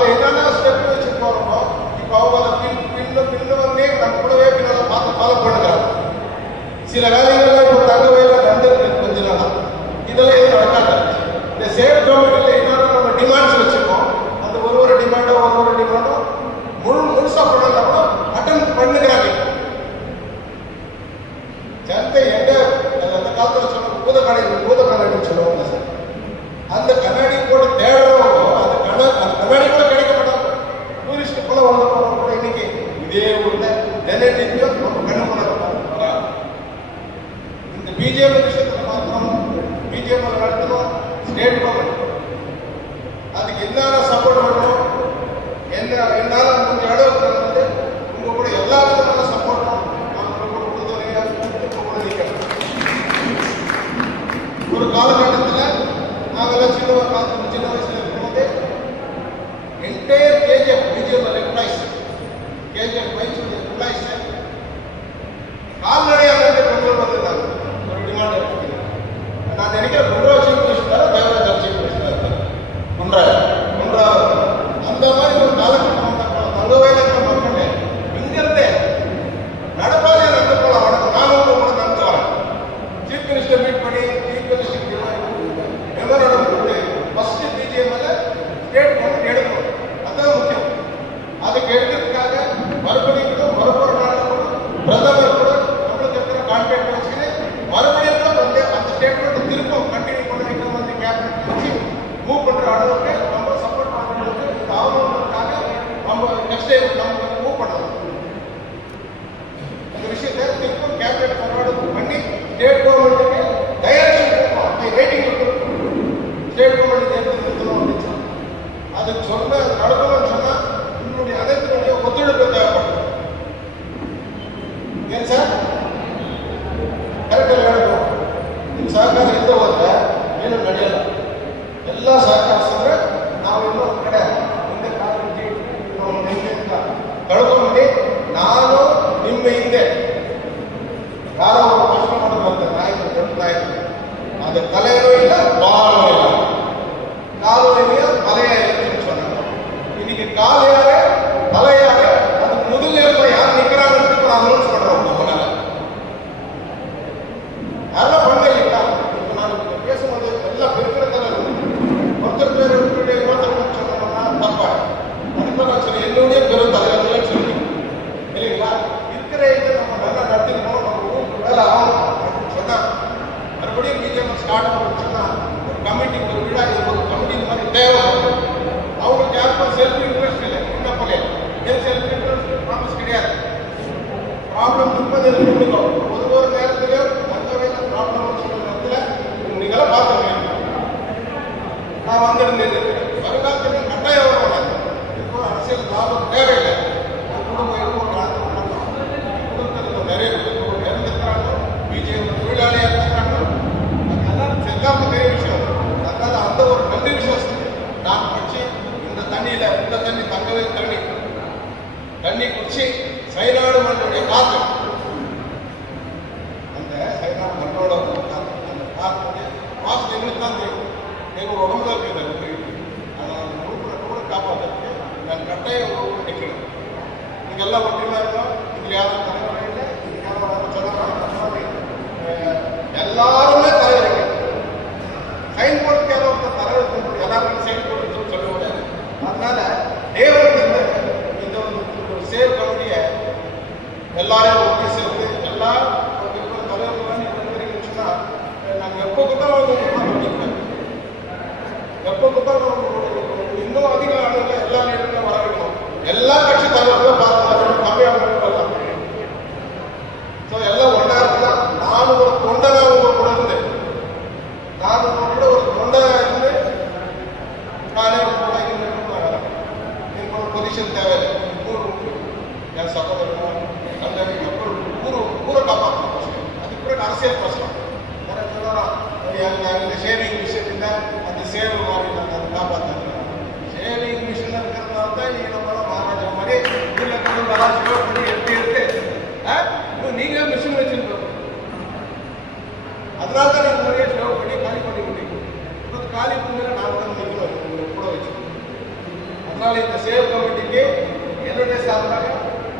நாங்கள் என்னென்ன ஸ்டெப் வச்சு போகிறோமோ இப்போ அவங்க அதை பின்னு வந்தே நம்ம கூடவே பின்னால் பார்த்து ஃபாலோ பண்ணுறாங்க. சில வேலைகள்லாம் இப்போ தங்க வயலில் நடந்துருக்கு கொஞ்ச நாளாக. இதெல்லாம் எதுவும் நடக்காது. இந்த சேவ் கவர்மெண்ட்டில் என்னென்ன நம்ம டிமாண்ட்ஸ் வச்சுப்போம், அந்த ஒரு டிமாண்டும் முழுசாக பண்ணலாம் கூட அட்டன் பண்ணுகிறாங்க. ஜனத்தை எங்க அந்த காலத்தில் சொன்ன பூத கண்ணாடி சொல்லுவாங்க சார். அந்த கண்ணாடி கூட தேடுறவங்க அந்த கண்ணாடி கூட கிடைக்க மாட்டாங்க. டூரிஸ்ட் போல வந்து கூட இன்னைக்கு இதே ஊர்ல தினம் நம்ம கண்ணு பண்ண இந்த பிஜேபி விஷயத்துல மாத்திரம் பிஜேபி நடத்தணும். ஸ்டேட் கவர்மெண்ட் அதுக்கு என்னென்ன சப்போர்ட் வேணும், என்னால கொஞ்சம் அளவுக்கு வந்து உங்க கூட எல்லா விதமான சப்போர்ட்டும் ஒரு காலகட்டத்தில் நாங்கள்லாம் சின்ன வயசுல இருக்கும்போது entire KGF BGM employees KGF Mysore employees கால்நடையாக கொண்டு வந்திருந்தாங்க. ஒரு டிமாண்ட் இருக்கு. நான் நினைக்கிறேன் குன்றா chief minister Devaraja chief minister குன்றாவது அந்த மாதிரி ஒரு காலகட்டம் தங்க வயலுக்கு மக்கள் இங்கிருந்தே நடப்பாதையை நடந்து போகலாம். வணக்கம் நானும் கூட நடந்து வரேன். சீஃப் மினிஸ்டர் மீட் பண்ணி சீஃப் மினிஸ்டர் மெமோரண்டம் கொடுத்து ஃபர்ஸ்ட் பிஜிஎம்ல ஸ்டேட் கவர்மெண்ட் எடுக்கணும். அதுதான் முக்கியம். அதுக்கு எடுக்கிறதுக்காக மறுபடியும் மறுபொரு நாள் பிரதமர் கூட நம்மளுக்கு இருக்கிற கான்டாக்ட் வச்சுக்கிட்டு மறுபடியும் கூட வந்து அந்த ஸ்டேட்மெண்ட் திருப்பம் கண்டினியூ பண்ண வைக்கணும். வந்து கேபினட் வச்சு மூவ் பண்ற அளவுக்கு நம்ம சப்போர்ட் பண்ணுறதுக்கு இது ஆகணுன்றதுக்காக நம்ம நெக்ஸ்ட் டைம் நம்ம மூவ் பண்ணணும். இந்த விஷயத்தை திருப்பம் கேபினட் கன்வர்ட் பண்ணி ஸ்டேட் கவர்மெண்ட்டுக்கு டைரக்ஷன் கொடுப்போம். வெயிட்டிங் ஸ்டேட் கவர்மெண்ட் தேர்ந்தெடுக்கணும். அதுக்கு சொன்ன நடக்கணும்னு சொன்னா உங்களுடைய அனைத்து ஒத்துழைப்பு தேவைப்படும். ஏன் சார் கரெக்டாக நடக்கும். இந்த சಹಕಾರ ಇಲ್ಲದೆ ಹೋದ್ರೆ ಏನು ನಡೆಯಲ್ಲ. ಎಲ್ಲ ಸಹಕಾರ ಸಂಘ ನಾವು ಇನ್ನೂ ಕಡೆ ಮುಂದೆ ಕಾಲಕ್ಕೆ ಕಳ್ಕೊಂಡ್ಬಿಟ್ಟು ನಾನು ನಿಮ್ಮ ಹಿಂದೆ ಯಾರೋ ಒಬ್ಬ ಪ್ರಶ್ನೆ ಮಾಡೋದಂತೆ ನಾಯಕರು ದೊಡ್ಡ ನಾಯಕರು ಅದು ತಲೆಯೂ ಇಲ್ಲ ಬಾಲೂ ಇಲ್ಲ காலு இல்லையா தலையா இல்லைன்னு சொன்னாங்க. இன்னைக்கு கால் யாரு தலை யாரு அது முதல்ல யார் நிக்கிறாங்கன்னு இப்போ நான் அனௌன்ஸ் பண்றோம். முன்னால யாரெல்லாம் பண்ண இல்லைங்களா? இப்போ நான் பேசும்போது எல்லாம் பெருக்கிறதால ஒருத்தர் பேர் ஒருத்தர் சொன்னோம்னா தப்பா அதுக்கு நான் சொல்லி என்னுடைய பெரும் தலைவர்களே சொல்லி இல்லைங்களா? இருக்கிற இதை நம்ம நல்லா நடத்திக்கணும். நம்ம ஊருக்கு வேலை ஆகணும் அப்படின்னு சொன்னா மறுபடியும் பிஜேபி ஸ்டார்ட் பண்ணணும்னு சொன்னா ஒரு கமிட்டி ஒரு விழா ஒரு கமிட்டி இந்த மாதிரி தேவைப்படும். அவங்களுக்கு யாருக்கும் செல்ஃப் இன்ட்ரெஸ்ட் இல்லை. என்ன பண்ணல என் செல்ஃப் இன்ட்ரெஸ்ட் ப்ராமிஸ் கிடையாது. ப்ராப்ளம் 30 நிமிடம் ஒரு நேரத்திலையும் அந்த வகையில் ப்ராப்ளம் சொல்ற நேரத்தில் நீங்களாம் பார்த்துருக்கீங்க. நான் வந்திருந்தேன் வருங்காலத்தில் கட்டாயம் வருவாங்க. இப்போ அரசியல் லாபம் தேவையில்லை. குடும்பத்தில் நிறைய பேர் இறந்துருக்கிறாங்க. பிஜேபி தொழிலாளியாக இருக்கிறாங்க. எல்லாருக்கும் பெரிய விஷயம். அதனால அந்த ஒரு நன்றி விசுவாசம் நான் குடிச்சு இந்த தண்ணியில இந்த தண்ணி தங்கவே தண்ணி குடிச்சு சைனாடு மண்ணுடைய காற்று அந்த சைனாடு மண்ணோட அந்த காற்று வாசல் எங்களுக்கு தான் தெரியும். எங்கள் உடம்புல இருக்கிறது அதை அந்த உறுப்பினை கூட காப்பாற்றுறதுக்கு நான் கட்டாயம் ஒரு நிற்கணும். நீங்கள் எல்லாம் ஒற்றுமையாக இருக்கணும். இதில் யாரும் தலைவர் இல்லை. இதுக்கு யாரும் சொல்ல எல்லாருமே தலைவர்கள் சைன் போட்டு யாரும் தலைவர் எல்லாருக்கும் சைன் போட்டு சொல்லுவாங்க. அதனால தேவன் இந்த ஒரு சேவ் கமிட்டியை எல்லாரையும் ஒட்டி சேர்ந்து எல்லா தலைவர்கள் சொன்னா நாங்கள் எப்போ கொடுத்தாலும் எப்போ கொடுத்தாலும் இன்னும் அதிக ஆளுங்க எல்லா நேரத்திலும் வர வைக்கணும். எல்லா கட்சி தலைவர்களும் பார்த்து கம்மியாக வரலாம். ஸோ எல்லாம் ஒன்றா இருக்கலாம். நான் ஒரு தொண்டனா உங்க கூட இருந்தேன். நான் உங்க கூட ஒரு தொண்டனா இருந்து நானே எனக்கு ஒரு பொசிஷன் தேவை. என் சகோதரனும் அந்த ஊரை காப்பாற்றணும். அதுக்கு கூட அரசியல் பேசலாம். இந்த சேவிங் மிஷின் அந்த சேவை மாதிரி நாங்கள் அதை காப்பாற்றுறோம். சேவிங் மிஷின் இருக்கிறதுனால தான் நீங்கள் நம்மளாம் மகாராஜா மாதிரி இதில் நல்லா சேவ் பண்ணி எடுத்து நீங்களே மிஷின் வச்சிருக்கோம். அதனால தான் நீங்கள் நிறைய சேவ் பண்ணி காலி பண்ணி முடியும். இப்போ காலி பண்ணி நாங்கள் வந்து நிற்கிறோம் உங்களை கூட வச்சு. அதனால் இந்த சேவ் கமிட்டிக்கு என்னுடைய சார்பாக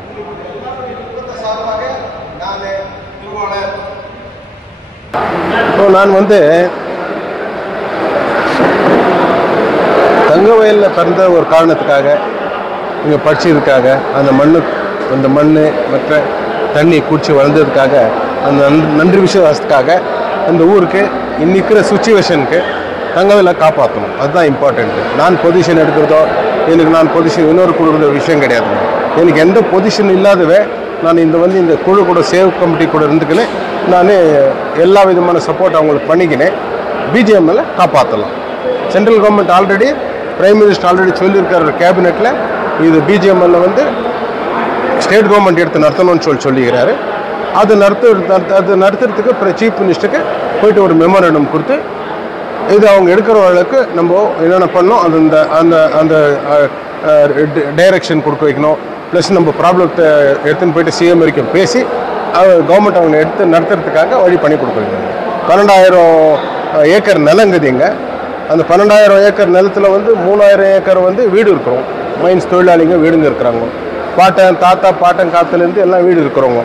உங்களுடைய எல்லாருடைய குடும்பத்தை சார்பாக நான் திருவாளர் நான் தங்கவயலில் பிறந்த ஒரு காரணத்துக்காக இங்கே படித்ததுக்காக அந்த மண் மற்ற தண்ணி குடிச்சு வளர்ந்ததுக்காக அந்த நன்றி விசுவாசத்துக்காக அந்த ஊருக்கு இன்னிக்கிற சுச்சுவேஷனுக்கு தங்கவயலை காப்பாற்றணும். அதுதான் இம்பார்ட்டண்ட்டு. நான் பொசிஷன் எடுக்கிறதோ எனக்கு நான் பொசிஷன் இன்னொரு கொடுக்குற விஷயம் கிடையாது. எனக்கு எந்த பொசிஷன் இல்லாதவே நான் இந்த குழு கூட சேவ் கமிட்டி கூட இருந்துக்கின்னு நான் எல்லா விதமான சப்போர்ட் அவங்களுக்கு பண்ணிக்கினேன். பிஜிஎம்எல்லை காப்பாற்றலாம். Central government already prime minister already சொல்லியிருக்காரு கேபினெட்டில் இது பிஜிஎம்எல்ல ஸ்டேட் கவர்மெண்ட் எடுத்து நடத்தணும்னு சொல்லிக்கிறாரு. அது நடத்துறதுக்கு சீஃப் மினிஸ்டருக்கு போயிட்டு ஒரு மெமோரண்டம் கொடுத்து இது அவங்க எடுக்கிறவர்களுக்கு நம்ம என்னென்ன பண்ணோம் அந்த அந்த அந்த டைரக்ஷன் கொடுக்க வைக்கணும். ப்ளஸ் நம்ம ப்ராப்ளத்தை எடுத்துன்னு போயிட்டு சிஎம் வரைக்கும் பேசி கவர்மெண்ட் அவங்க எடுத்து நடத்துறதுக்காக வழி பண்ணி கொடுக்குறீங்க. 12,000 ஏக்கர் நிலங்குது இங்கே. அந்த 12,000 ஏக்கர் நிலத்தில் 3,000 ஏக்கர் வீடு இருக்கிறோம். மைன்ஸ் தொழிலாளிங்க வீடுங்க இருக்கிறாங்க. பாட்டன் காத்துலேருந்து எல்லாம் வீடு இருக்கிறவங்க.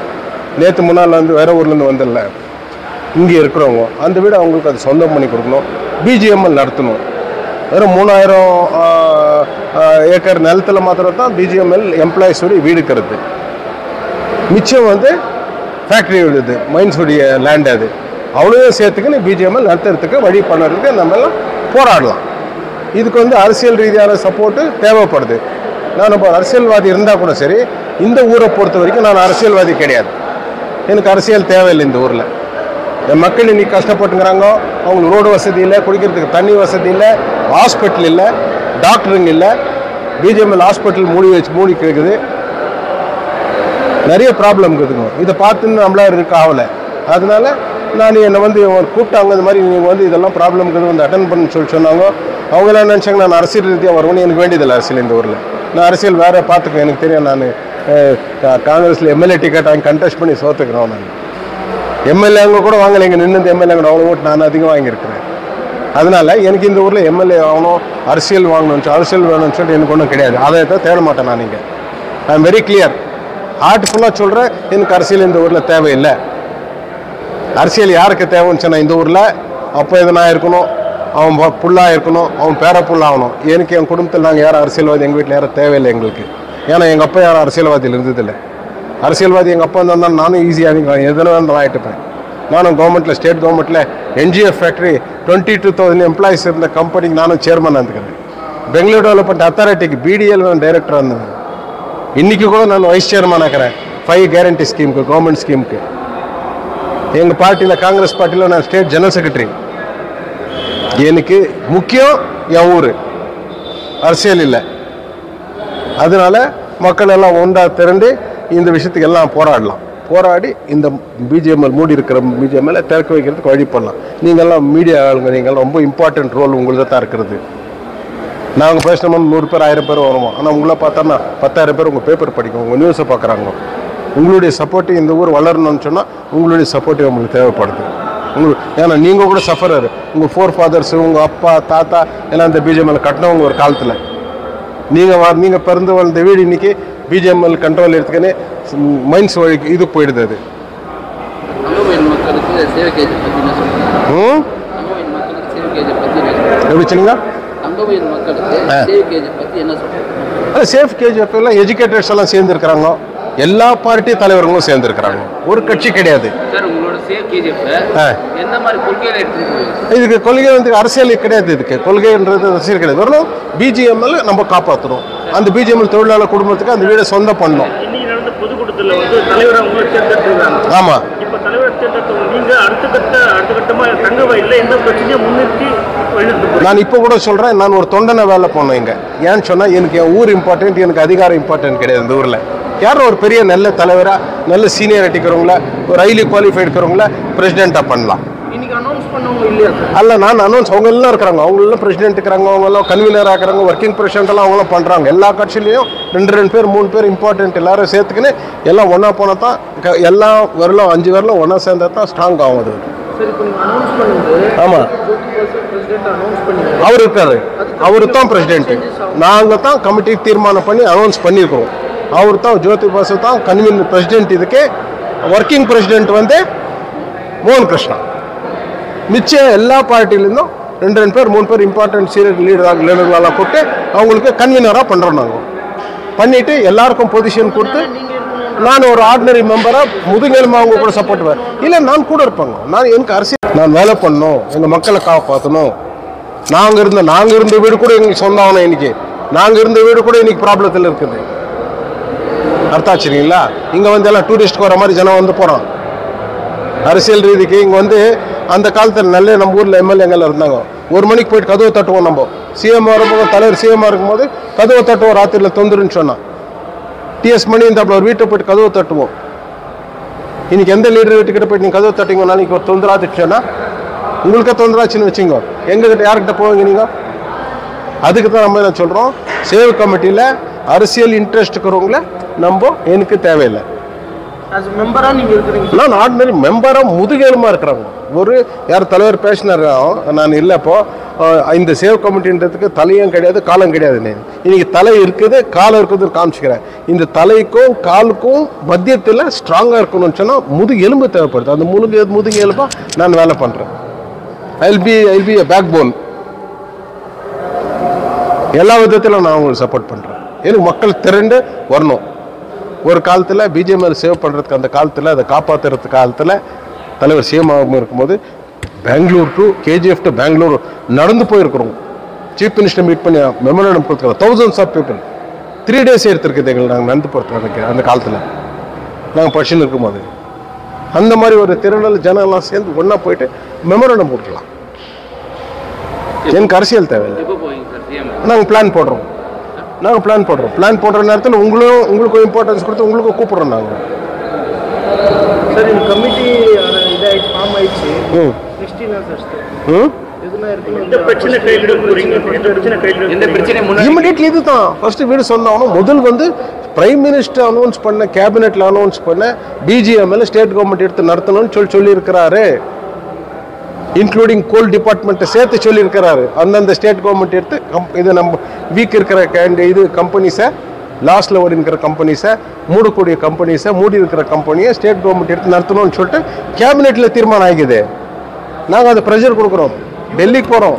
நேற்று முன்னால் வேற ஊர்லேருந்து வந்துடல இங்கே இருக்கிறவங்க அந்த வீடு அவங்களுக்கு அது சொந்தம் பண்ணி கொடுக்கணும். பிஜிஎம்எல் நடத்தணும். வெறும் 3,000 ஏக்கர் நிலத்தில் மாத்திரம் தான் பிஜிஎம்எல் எம்ப்ளாயிஸோடைய வீடு இருக்கிறது. மிச்சம் ஃபேக்ட்ரி உள்ளது, மைன்ஸுடைய லேண்ட். அது அவ்வளோதான் சேர்த்துக்குன்னு பிஜிஎம்எல் நடத்துறதுக்கு வழி பண்ணுறதுக்கு நம்ம எல்லாம் போராடலாம். இதுக்கு அரசியல் ரீதியான சப்போர்ட்டு தேவைப்படுது. நான் இப்போ அரசியல்வாதி இருந்தால் கூட சரி, இந்த ஊரை பொறுத்த வரைக்கும் நான் அரசியல்வாதி கிடையாது. எனக்கு அரசியல் தேவையில்லை. இந்த ஊரில் என் மக்கள் இன்னைக்கு கஷ்டப்பட்டுங்கிறாங்க. அவங்களுக்கு ரோடு வசதி இல்லை, குடிக்கிறதுக்கு தண்ணி வசதி இல்லை, ஹாஸ்பிட்டல் இல்லை, டாக்டருங்க இல்லை. பிஜிஎம்எல் ஹாஸ்பிட்டல் மூடி கிடக்குது. நிறைய ப்ராப்ளம் இருக்குதுங்க. இதை பார்த்துன்னு நம்மளால இருக்க ஆகலை. அதனால நான் என்னை கூப்பிட்டாங்க. இந்த மாதிரி நீங்கள் இதெல்லாம் ப்ராப்ளம் இருக்குது அட்டன் பண்ணு சொன்னாங்க. அவங்க எல்லாம் நினச்சாங்க நான் அரசியல் ரீதியாக வருவேன்னு. எனக்கு வேண்டியதில்லை அரசியல் இந்த ஊரில். நான் அரசியல் வேறு பார்த்துக்குவேன். எனக்கு தெரியும். நான் காங்கிரஸில் எம்எல்ஏ டிக்கெட் வாங்கி கண்டெஸ்ட் பண்ணி சோத்துக்கிறோம். நான் எம்எல்ஏங்க கூட வாங்கலை. இங்கே நின்று எம்எல்ஏங்க அவ்வளோ ஓட்டு நான் அதிகம் வாங்கியிருக்கிறேன். அதனால் எனக்கு இந்த ஊரில் எம்எல்ஏ ஆகணும், அரசியல் வாங்கணும்னு அரசியல் வேணும்னு சொல்லிட்டு எனக்கு ஒன்றும் கிடையாது. அதை தான் தேட மாட்டேன் நான். இங்கே ஐ எம் வெரி கிளியர். ஹார்ட்ஃபுல்லாக சொல்கிறேன். எனக்கு அரசியல் இந்த ஊரில் தேவையில்லை. அரசியல் யாருக்கு தேவைன்னு சொன்னால் இந்த ஊரில் அப்போ எதனா இருக்கணும், அவன் புல்லாக இருக்கணும், அவன் பேர புல்லாகணும். எனக்கு என் குடும்பத்தில் நாங்கள் யாரும் அரசியல்வாதி எங்கள் வீட்டில் யாரும் தேவையில்லை எங்களுக்கு. ஏன்னா எங்கள் அப்பா யாரும் அரசியல்வாதியில் இருந்ததில்லை. அரசியல்வாதி எங்கள் அப்பா இருந்தால் நானும் ஈஸியாக எதனா நான் ஆகிட்டுப்பேன். நானும் கவர்மெண்ட்டில் ஸ்டேட் கவர்மெண்ட்டில் என்ஜிஎஃப் ஃபேக்ட்ரி 22,000 எம்ப்ளாயிஸ் இருந்த கம்பெனிக்கு நானும் சேர்மனாக இருந்துக்கிறேன். பெங்களூர் டெவலப்மெண்ட் அத்தாரிட்டிக்கு பிடிஎல் டைரக்டராக இருந்தேன். இன்றைக்கி கூட நான் வைஸ் சேர்மனாக இருக்கிறேன் 5 கேரண்டி ஸ்கீமுக்கு, கவர்மெண்ட் ஸ்கீமுக்கு. எங்கள் பார்ட்டியில் காங்கிரஸ் பார்ட்டியில் நான் ஸ்டேட் ஜெனரல் செக்ரட்டரி. எனக்கு முக்கியம் என் ஊர், அரசியல் இல்லை. அதனால மக்கள் எல்லாம் ஒன்றாக திரண்டு இந்த விஷயத்துக்கு எல்லாம் போராடி இந்த பிஜிஎம்எல் மூடி இருக்கிற பிஜிஎம்எல் திறக்க வைக்கிறதுக்கு வழி பண்ணலாம். நீங்கள்லாம் மீடியா ஆளுங்க, நீங்கள்லாம் ரொம்ப இம்பார்ட்டன்ட் ரோல் உங்களுக்கு தான் இருக்கிறது. நாங்கள் பேசினோம்னா 100 பேர் 1000 பேர் வருவோம். ஆனால் உங்களை பார்த்தோன்னா 10,000 பேர் உங்கள் பேப்பர் படிக்கும், உங்கள் நியூஸை பார்க்குறாங்க. உங்களுடைய சப்போர்ட்டு இந்த ஊர் வளரணும்னு சொன்னால் உங்களுடைய சப்போர்ட்டு உங்களுக்கு தேவைப்படுது. ஏன்னா நீங்கள் கூட சஃபரர். உங்கள் ஃபோர்ஃபாதர்ஸ், உங்கள் அப்பா தாத்தா எல்லாம் இந்த பிஜிஎம்எல் கட்டினவங்க ஒரு காலத்தில். நீங்கள் பிறந்து வளர்ந்த வீடு இன்றைக்கி பிஜிஎம்எல் கண்ட்ரோல் எடுத்துக்கினே மைன்ஸ் வழிக்கு இது போயிடுது. அது எப்படி சொன்னீங்க? சேஃப் கேஜிஎஃப் எல்லாம் எஜுகேட்டர்ஸ் எல்லாம் சேர்ந்துருக்கிறாங்க. எல்லா பார்ட்டி தலைவர்களும் சேர்ந்துருக்கிறாங்க. ஒரு கட்சி கிடையாது. இதுக்கு கொள்கை அரசியல் கிடையாது. இதுக்கு கொள்கைன்றது அரசியல் கிடையாது. வரணும் பிஜிஎம்எல் நம்ம காப்பாற்றணும். அந்த பிஜிஎம்எல் தொழிலாளர் குடும்பத்துக்கு அந்த வீடை சொந்தம் பண்ணணும். ஆமா, நான் இப்போ கூட சொல்றேன். நான் ஒரு தொண்டனை வேலை பண்ணேன் இங்க. ஏன்னு சொன்னா எனக்கு என் ஊர் இம்பார்ட்டன்ட், எனக்கு அதிகாரம் இம்பார்ட்டன்ட் கிடையாது. இந்த ஊர்ல யாரும் ஒரு பெரிய நல்ல தலைவரா, நல்ல சீனியாரிட்டி இருக்கிறவங்கள, ஒரு ஹைலி குவாலிஃபைடு இருக்கிறவங்கள பிரசிடென்ட்டா பண்ணலாம். அல்ல நான் அனௌன்ஸ் அவங்க எல்லாம் இருக்கிறாங்க. அவங்க எல்லாம் பிரசிடென்ட் இருக்கிறாங்க, அவங்க எல்லாம் கன்வீனர் ஆக்குறாங்க, ஒர்க்கிங் பிரசிடென்ட் எல்லாம் அவங்களாம் பண்றாங்க. எல்லா கட்சியிலையும் 2 பேர் 3 பேர் இம்பார்ட்டன்ட் எல்லாரும் சேர்த்துக்கின்னு எல்லாம் ஒன்னா போனா தான் எல்லாம் வரலாம். 5 வரலாம் ஒன்னா சேர்ந்தா தான் ஸ்ட்ராங் ஆகும். அது ஆமா. அவர் இருக்காரு, அவரு தான் பிரசிடென்ட். நாங்கள் தான் கமிட்டி தீர்மானம் பண்ணி அனௌன்ஸ் பண்ணியிருக்கிறோம். அவர் தான் ஜோதி பாசு தான் கன்வீனர் பிரசிடென்ட். இதுக்கு ஒர்க்கிங் பிரசிடென்ட் வந்து மோகன் கிருஷ்ணா. மிச்சம் எல்லா பார்ட்டிலேருந்தும் 2 பேர் 3 பேர் இம்பார்ட்டன்ட் சீனியர் லீடர்களெல்லாம் கூப்பிட்டு அவங்களுக்கு கன்வீனராக பண்ணுறோம். நாங்கள் பண்ணிவிட்டு எல்லாருக்கும் பொசிஷன் கொடுத்து நான் ஒரு ஆர்டினரி மெம்பராக முதுகெலும்பு அவங்க கூட சப்போர்ட் இல்லை, நான் கூட இருப்பாங்க. நான் எனக்கு அரசியல் நான் வேலை பண்ணணும், எங்கள் மக்களை காப்பாற்றணும். நாங்கள் இருந்த வீடு கூட எங்களுக்கு சொந்தம். இன்னைக்கு நாங்கள் இருந்த வீடு கூட இன்னைக்கு ப்ராப்ளத்தில் இருக்குது. அர்த்தாச்சுங்களா? இங்கே வந்து எல்லாம் டூரிஸ்ட் வர மாதிரி ஜனம் வந்து போகிறோம். அரசியல் ரீதிக்கு இங்கே வந்து அந்த காலத்தில் நல்ல நம்ம ஊரில் எம்எல்ஏங்கள் இருந்தாங்க. 1 மணிக்கு போயிட்டு கதவை தட்டுவோம். நம்ம சிஎம் வரும்போது தலைவர் சிஎம்மாக இருக்கும்போது கதவை தட்டுவோம். ராத்திரியில் தொந்தருன்னு சொன்னான். டிஎஸ் மணி இந்த அப்படி ஒரு வீட்டை போயிட்டு கதவை தட்டுவோம். இன்னைக்கு எந்த லீடர் வீட்டுக்கிட்ட போயிட்டு நீங்கள் கதவை தட்டிங்க நாளைக்கு ஒரு தொந்தராத்துச்சுன்னா உங்களுக்கே தொந்தராச்சுன்னு வச்சுங்க. எங்ககிட்ட யார்கிட்ட போவீங்க நீங்கள்? அதுக்கு தான் நம்ம என்ன சொல்கிறோம், சேவ் கமிட்டியில் அரசியல் இன்ட்ரெஸ்ட் இருக்கிறவங்கள நம்ம எனக்கு தேவையில்லை. நான் ஆர்டினரி மெம்பராக முதுகெலுமாக இருக்கிறாங்க. ஒரு யார் தலைவர் பேசினார், நான் இல்லைப்போ இந்த சேவ் கமிட்டின்றதுக்கு தலையும் கிடையாது காலம் கிடையாது. இன்னைக்கு தலை இருக்குது காலம் இருக்குதுன்னு காமிச்சிக்கிறேன். இந்த தலைக்கும் காலுக்கும் மத்தியத்தில் ஸ்ட்ராங்காக இருக்கணும்னு சொன்னால் முதுகெலும்பு தேவைப்படுது. அந்த முதுகெலும்பாக நான் வேலை பண்ணுறேன். I'll be a backbone. எல்லா விதத்திலும் நான் உங்களுக்கு சப்போர்ட் பண்ணுறேன். எனக்கு மக்கள் திரண்டு வரணும். ஒரு காலத்தில் பிஜேஎம்எல் சேவ் பண்ணுறதுக்கு அந்த காலத்தில் அதை காப்பாற்றுறதுக்கு காலத்தில் தலைவர் சிஎம்மாக இருக்கும்போது Bangalore to KGF to Bangalore நடந்து போயிருக்கிறோம். சீஃப் மினிஸ்டர் மீட் பண்ணி மெமரண்டம் கொடுத்துருக்கோம். thousands of people 3 days எடுத்துருக்குது எங்களுக்கு. நாங்கள் நடந்து போகிறதுக்கு அந்த காலத்தில் நாங்கள் படிச்சுன்னு இருக்கும்போது அந்த மாதிரி ஒரு திறனில் ஜனங்கள்லாம் சேர்ந்து ஒன்றா போயிட்டு மெமரண்டம் கொடுக்கலாம். எனக்கு அரசியல் தேவையில்லை. நாங்கள் பிளான் போடுறோம். பிளான் போடுற நேரத்தில் உங்களுக்கும் இம்பார்ட்டன்ஸ் கொடுத்து உங்களுக்கும் கூப்பிடுறோம். நாங்கள் சார் இந்த கமிட்டி இதாயிடுச்சு, ஃபார்ம் ஆயிடுச்சு. இமிடியேட்லி இதுதான் ஃபர்ஸ்ட் வீடு சொன்னாலும் முதல் வந்து பிரைம் மினிஸ்டர் அனௌன்ஸ் பண்ண, கேபினெட்ல அனௌன்ஸ் பண்ண பிஜிஎம்எல் ஸ்டேட் கவர்மெண்ட் எடுத்து நடத்தணும்னு சொல்லியிருக்கிறாரு. இன்க்ளூடிங் கோல் டிபார்ட்மெண்ட்டை சேர்த்து சொல்லியிருக்கிறாரு. அந்தந்த ஸ்டேட் கவர்மெண்ட் எடுத்து இது நம்ம வீக் இருக்கிற இது கம்பெனிஸை, லாஸ்ட்டில் ஓடி இருக்கிற கம்பெனிஸை, மூடக்கூடிய கம்பெனிஸை, மூடி இருக்கிற கம்பெனியை ஸ்டேட் கவர்மெண்ட் எடுத்து நடத்தணும்னு சொல்லிட்டு கேபினெட்டில் தீர்மானம் ஆகிக்குது. நாங்கள் அதை ப்ரெஷர் கொடுக்குறோம். டெல்லிக்கு போகிறோம்.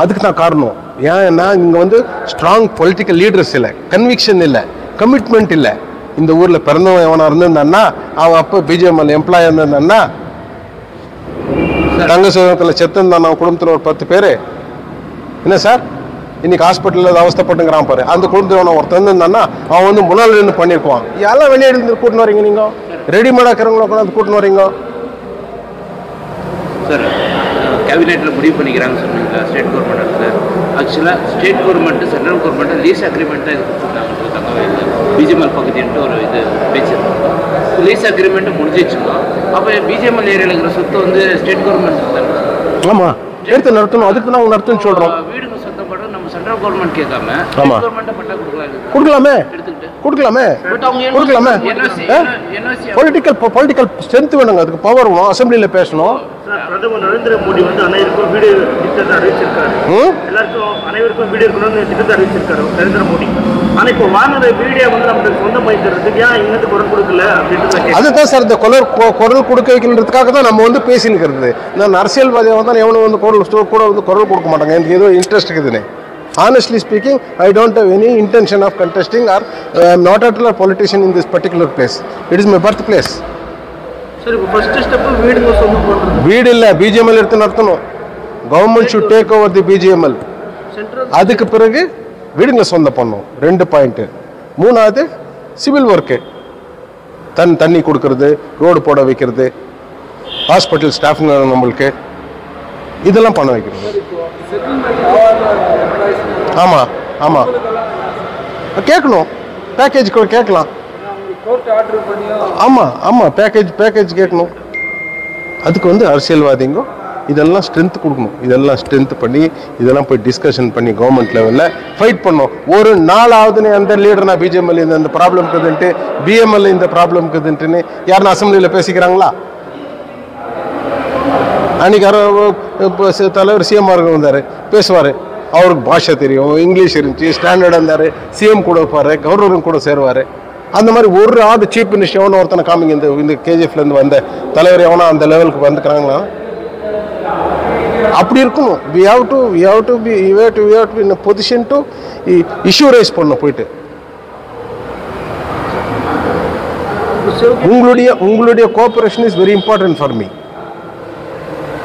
அதுக்கு தான் காரணம். ஏன்னா இங்கே வந்து ஸ்ட்ராங் பொலிட்டிக்கல் லீடர்ஸ் இல்லை, கன்விக்ஷன் இல்லை, கமிட்மெண்ட் இல்லை. இந்த ஊரில் பிறந்தவன் எவனா இருந்திருந்தான்னா, அவன் அப்போ பிஜேஎம்எல் எம்ப்ளாயாக இருந்திருந்தான்னா, தங்க சுதந்திரத்தில் செத்துருந்தான் அவன் குடும்பத்தில் ஒரு 10 பேர். என்ன சார் இன்னைக்கு ஹாஸ்பிட்டலில் அவஸ்தப்பட்டுங்கிறான் பாரு. அந்த குடும்பத்தில் ஒருத்தர் இருந்தான்னா அவன் வந்து முன்னாள் இருந்து பண்ணியிருக்குவான். எல்லாம் வெளியே இருந்து கூட்டின்னு வரீங்க. நீங்கள் ரெடிமேடாக இருக்கிறவங்கள கொண்டாந்து கூட்டின்னு வரீங்க. சார் கேபினெட்டில் முடிவு பண்ணிக்கிறாங்க சொன்னீங்களா ஸ்டேட் கவர்மெண்ட்? சார் ஆக்சுவலாக state government central government lease அக்ரிமெண்ட்டாக இது கொடுத்துருக்காங்க தங்கவேல் பிஜிஎம்எல் பகுதின்ட்டு ஒரு இது பேசியிருக்காங்க. லீஸ் அக்ரிமெண்ட்டு முடிஞ்சிச்சுங்க. அப்போ பிஜிஎம்எல் ஏரியாவில் இருக்கிற சொத்து வந்து ஸ்டேட் கவர்மெண்ட் தானே? ஆமாம், எடுத்து நடத்தணும். அதுக்கு நாங்கள் நடத்துன்னு சொல்கிறோம். வீடுங்க சொந்தப்பட நம்ம சென்ட்ரல் கவர்மெண்ட் கேட்காம கவர்மெண்ட்டை பட்டா கொடுக்கலாமே. பொலிட்டிக்கல் ஸ்ட்ரென்த் வேணுங்க. அதுக்கு பவர் வேணும். அசம்பிளியில் பேசணும். பிரதமர் நரேந்திர மோடி வந்து அனைவருக்கும் வீடு திட்டத்தை அறிவிச்சிருக்காரு. அனைவருக்கும் வீடு இருக்கணும்னு திட்டத்தை அறிவிச்சிருக்காரு நரேந்திர மோடி. ஆனா இப்போ வாங்கின வீடியோ வந்து நமக்கு சொந்தமாய் தர்றதுக்கு ஏன் இங்கிருந்து குரல் கொடுக்கல அப்படின்ட்டு அதுதான் சார் இந்த குரல் கொடுக்க வைக்கிறதுக்காக தான் நம்ம வந்து பேசினுக்கிறது. நான் அரசியல்வாதியாக வந்தால் எவனும் வந்து கூட வந்து குரல் கொடுக்க மாட்டாங்க. எனக்கு ஏதோ இன்ட்ரெஸ்ட் இருக்குதுன்னு. Honestly speaking, I don't have any intention of contesting, or I am not at all a politician in this particular place. It is my birthplace. Sir, first step வீடுங்க சொந்தம் பண்றது. வீடு இல்ல, BGML எடுத்து நடத்தணும். Government should take over the BGML. அதுக்கு பிறகு வீடுங்க சொந்தம் பண்ணணும். 2 பாயிண்ட். மூணாவது சிவில் ஒர்க்கு, தண்ணி கொடுக்கறது, ரோடு போட வைக்கிறது, ஹாஸ்பிட்டல் ஸ்டாஃபுங்க நம்மளுக்கு இதெல்லாம் பண்ண வைக்கிறது. ஆமாம் ஆமாம் கேட்கணும். பேக்கேஜ் கூட கேட்கலாம். ஆமாம் ஆமாம் பேக்கேஜ் கேட்கணும். அதுக்கு வந்து அரசியல்வாதிங்க இதெல்லாம் ஸ்ட்ரென்த் கொடுக்கணும். இதெல்லாம் ஸ்ட்ரென்த் பண்ணி இதெல்லாம் போய் டிஸ்கஷன் பண்ணி கவர்மெண்ட் லெவலில் ஃபைட் பண்ணணும். ஒரு நாளாவது அந்த லீடர் நான் பிஜேஎம்எல் இந்த ப்ராப்ளம் இருக்குதுன்ட்டு, பிஎம்எல் இந்த ப்ராப்ளம் இருக்குதுன்ட்டுன்னு யாருன்னா அசம்பிளியில் பேசிக்கிறாங்களா? அன்றைக்கி இப்போ தலைவர் சிஎம் அவர்கள் வந்தார், பேசுவார், அவருக்கு பாஷை தெரியும், இங்கிலீஷ் இருந்துச்சு, ஸ்டாண்டர்டாக இருந்தார், சிஎம் கூட வைப்பார், கவர்னரும் கூட சேருவார். அந்த மாதிரி ஒரு ஆடு சீஃப் மினிஸ்டர் எவனோ ஒருத்தனை காமிங்க, இந்த கேஜிஎஃப்லேருந்து வந்த தலைவர் எவனோ அந்த லெவலுக்கு வந்துக்கிறாங்களா? அப்படி இருக்கணும். we have to be in a position to issue raise பண்ணணும். போயிட்டு உங்களுடைய cooperation is very important for me.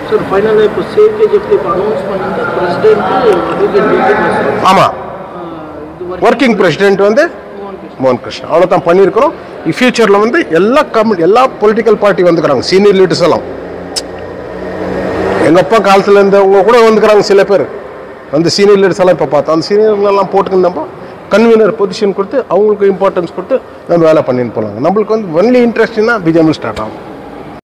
Sir ஃபைனலாக இப்போ சேவ் கேஜிஎஃப் இப்போ அனௌன்ஸ் பண்ணிட்டு பிரசிடென்ட் ஆமாம், ஒர்க்கிங் பிரசிடென்ட் வந்து மோகன் கிருஷ்ணன், அவ்வளோதான் பண்ணியிருக்கிறோம். ஃபியூச்சரில் வந்து எல்லா பொலிட்டிக்கல் பார்ட்டி வந்துக்கிறாங்க, சீனியர் லீடர்ஸ் எல்லாம். எங்கள் அப்பா காலத்தில் இருந்தவங்க கூட வந்துக்கிறாங்க, சில பேர் அந்த சீனியர் லீடர்ஸ் எல்லாம் இப்போ பார்த்தோம். அந்த சீனியர்களெல்லாம் போட்டுக்கின்னு நம்ம கன்வீனர் பொசிஷன் கொடுத்து அவங்களுக்கு இம்பார்ட்டன்ஸ் கொடுத்து நம்ம வேலை பண்ணின்னு போகலாங்க. நம்மளுக்கு வந்து ஒன்லி இன்ட்ரெஸ்ட்னா பிஜேபி ஸ்டார்ட் ஆகும்.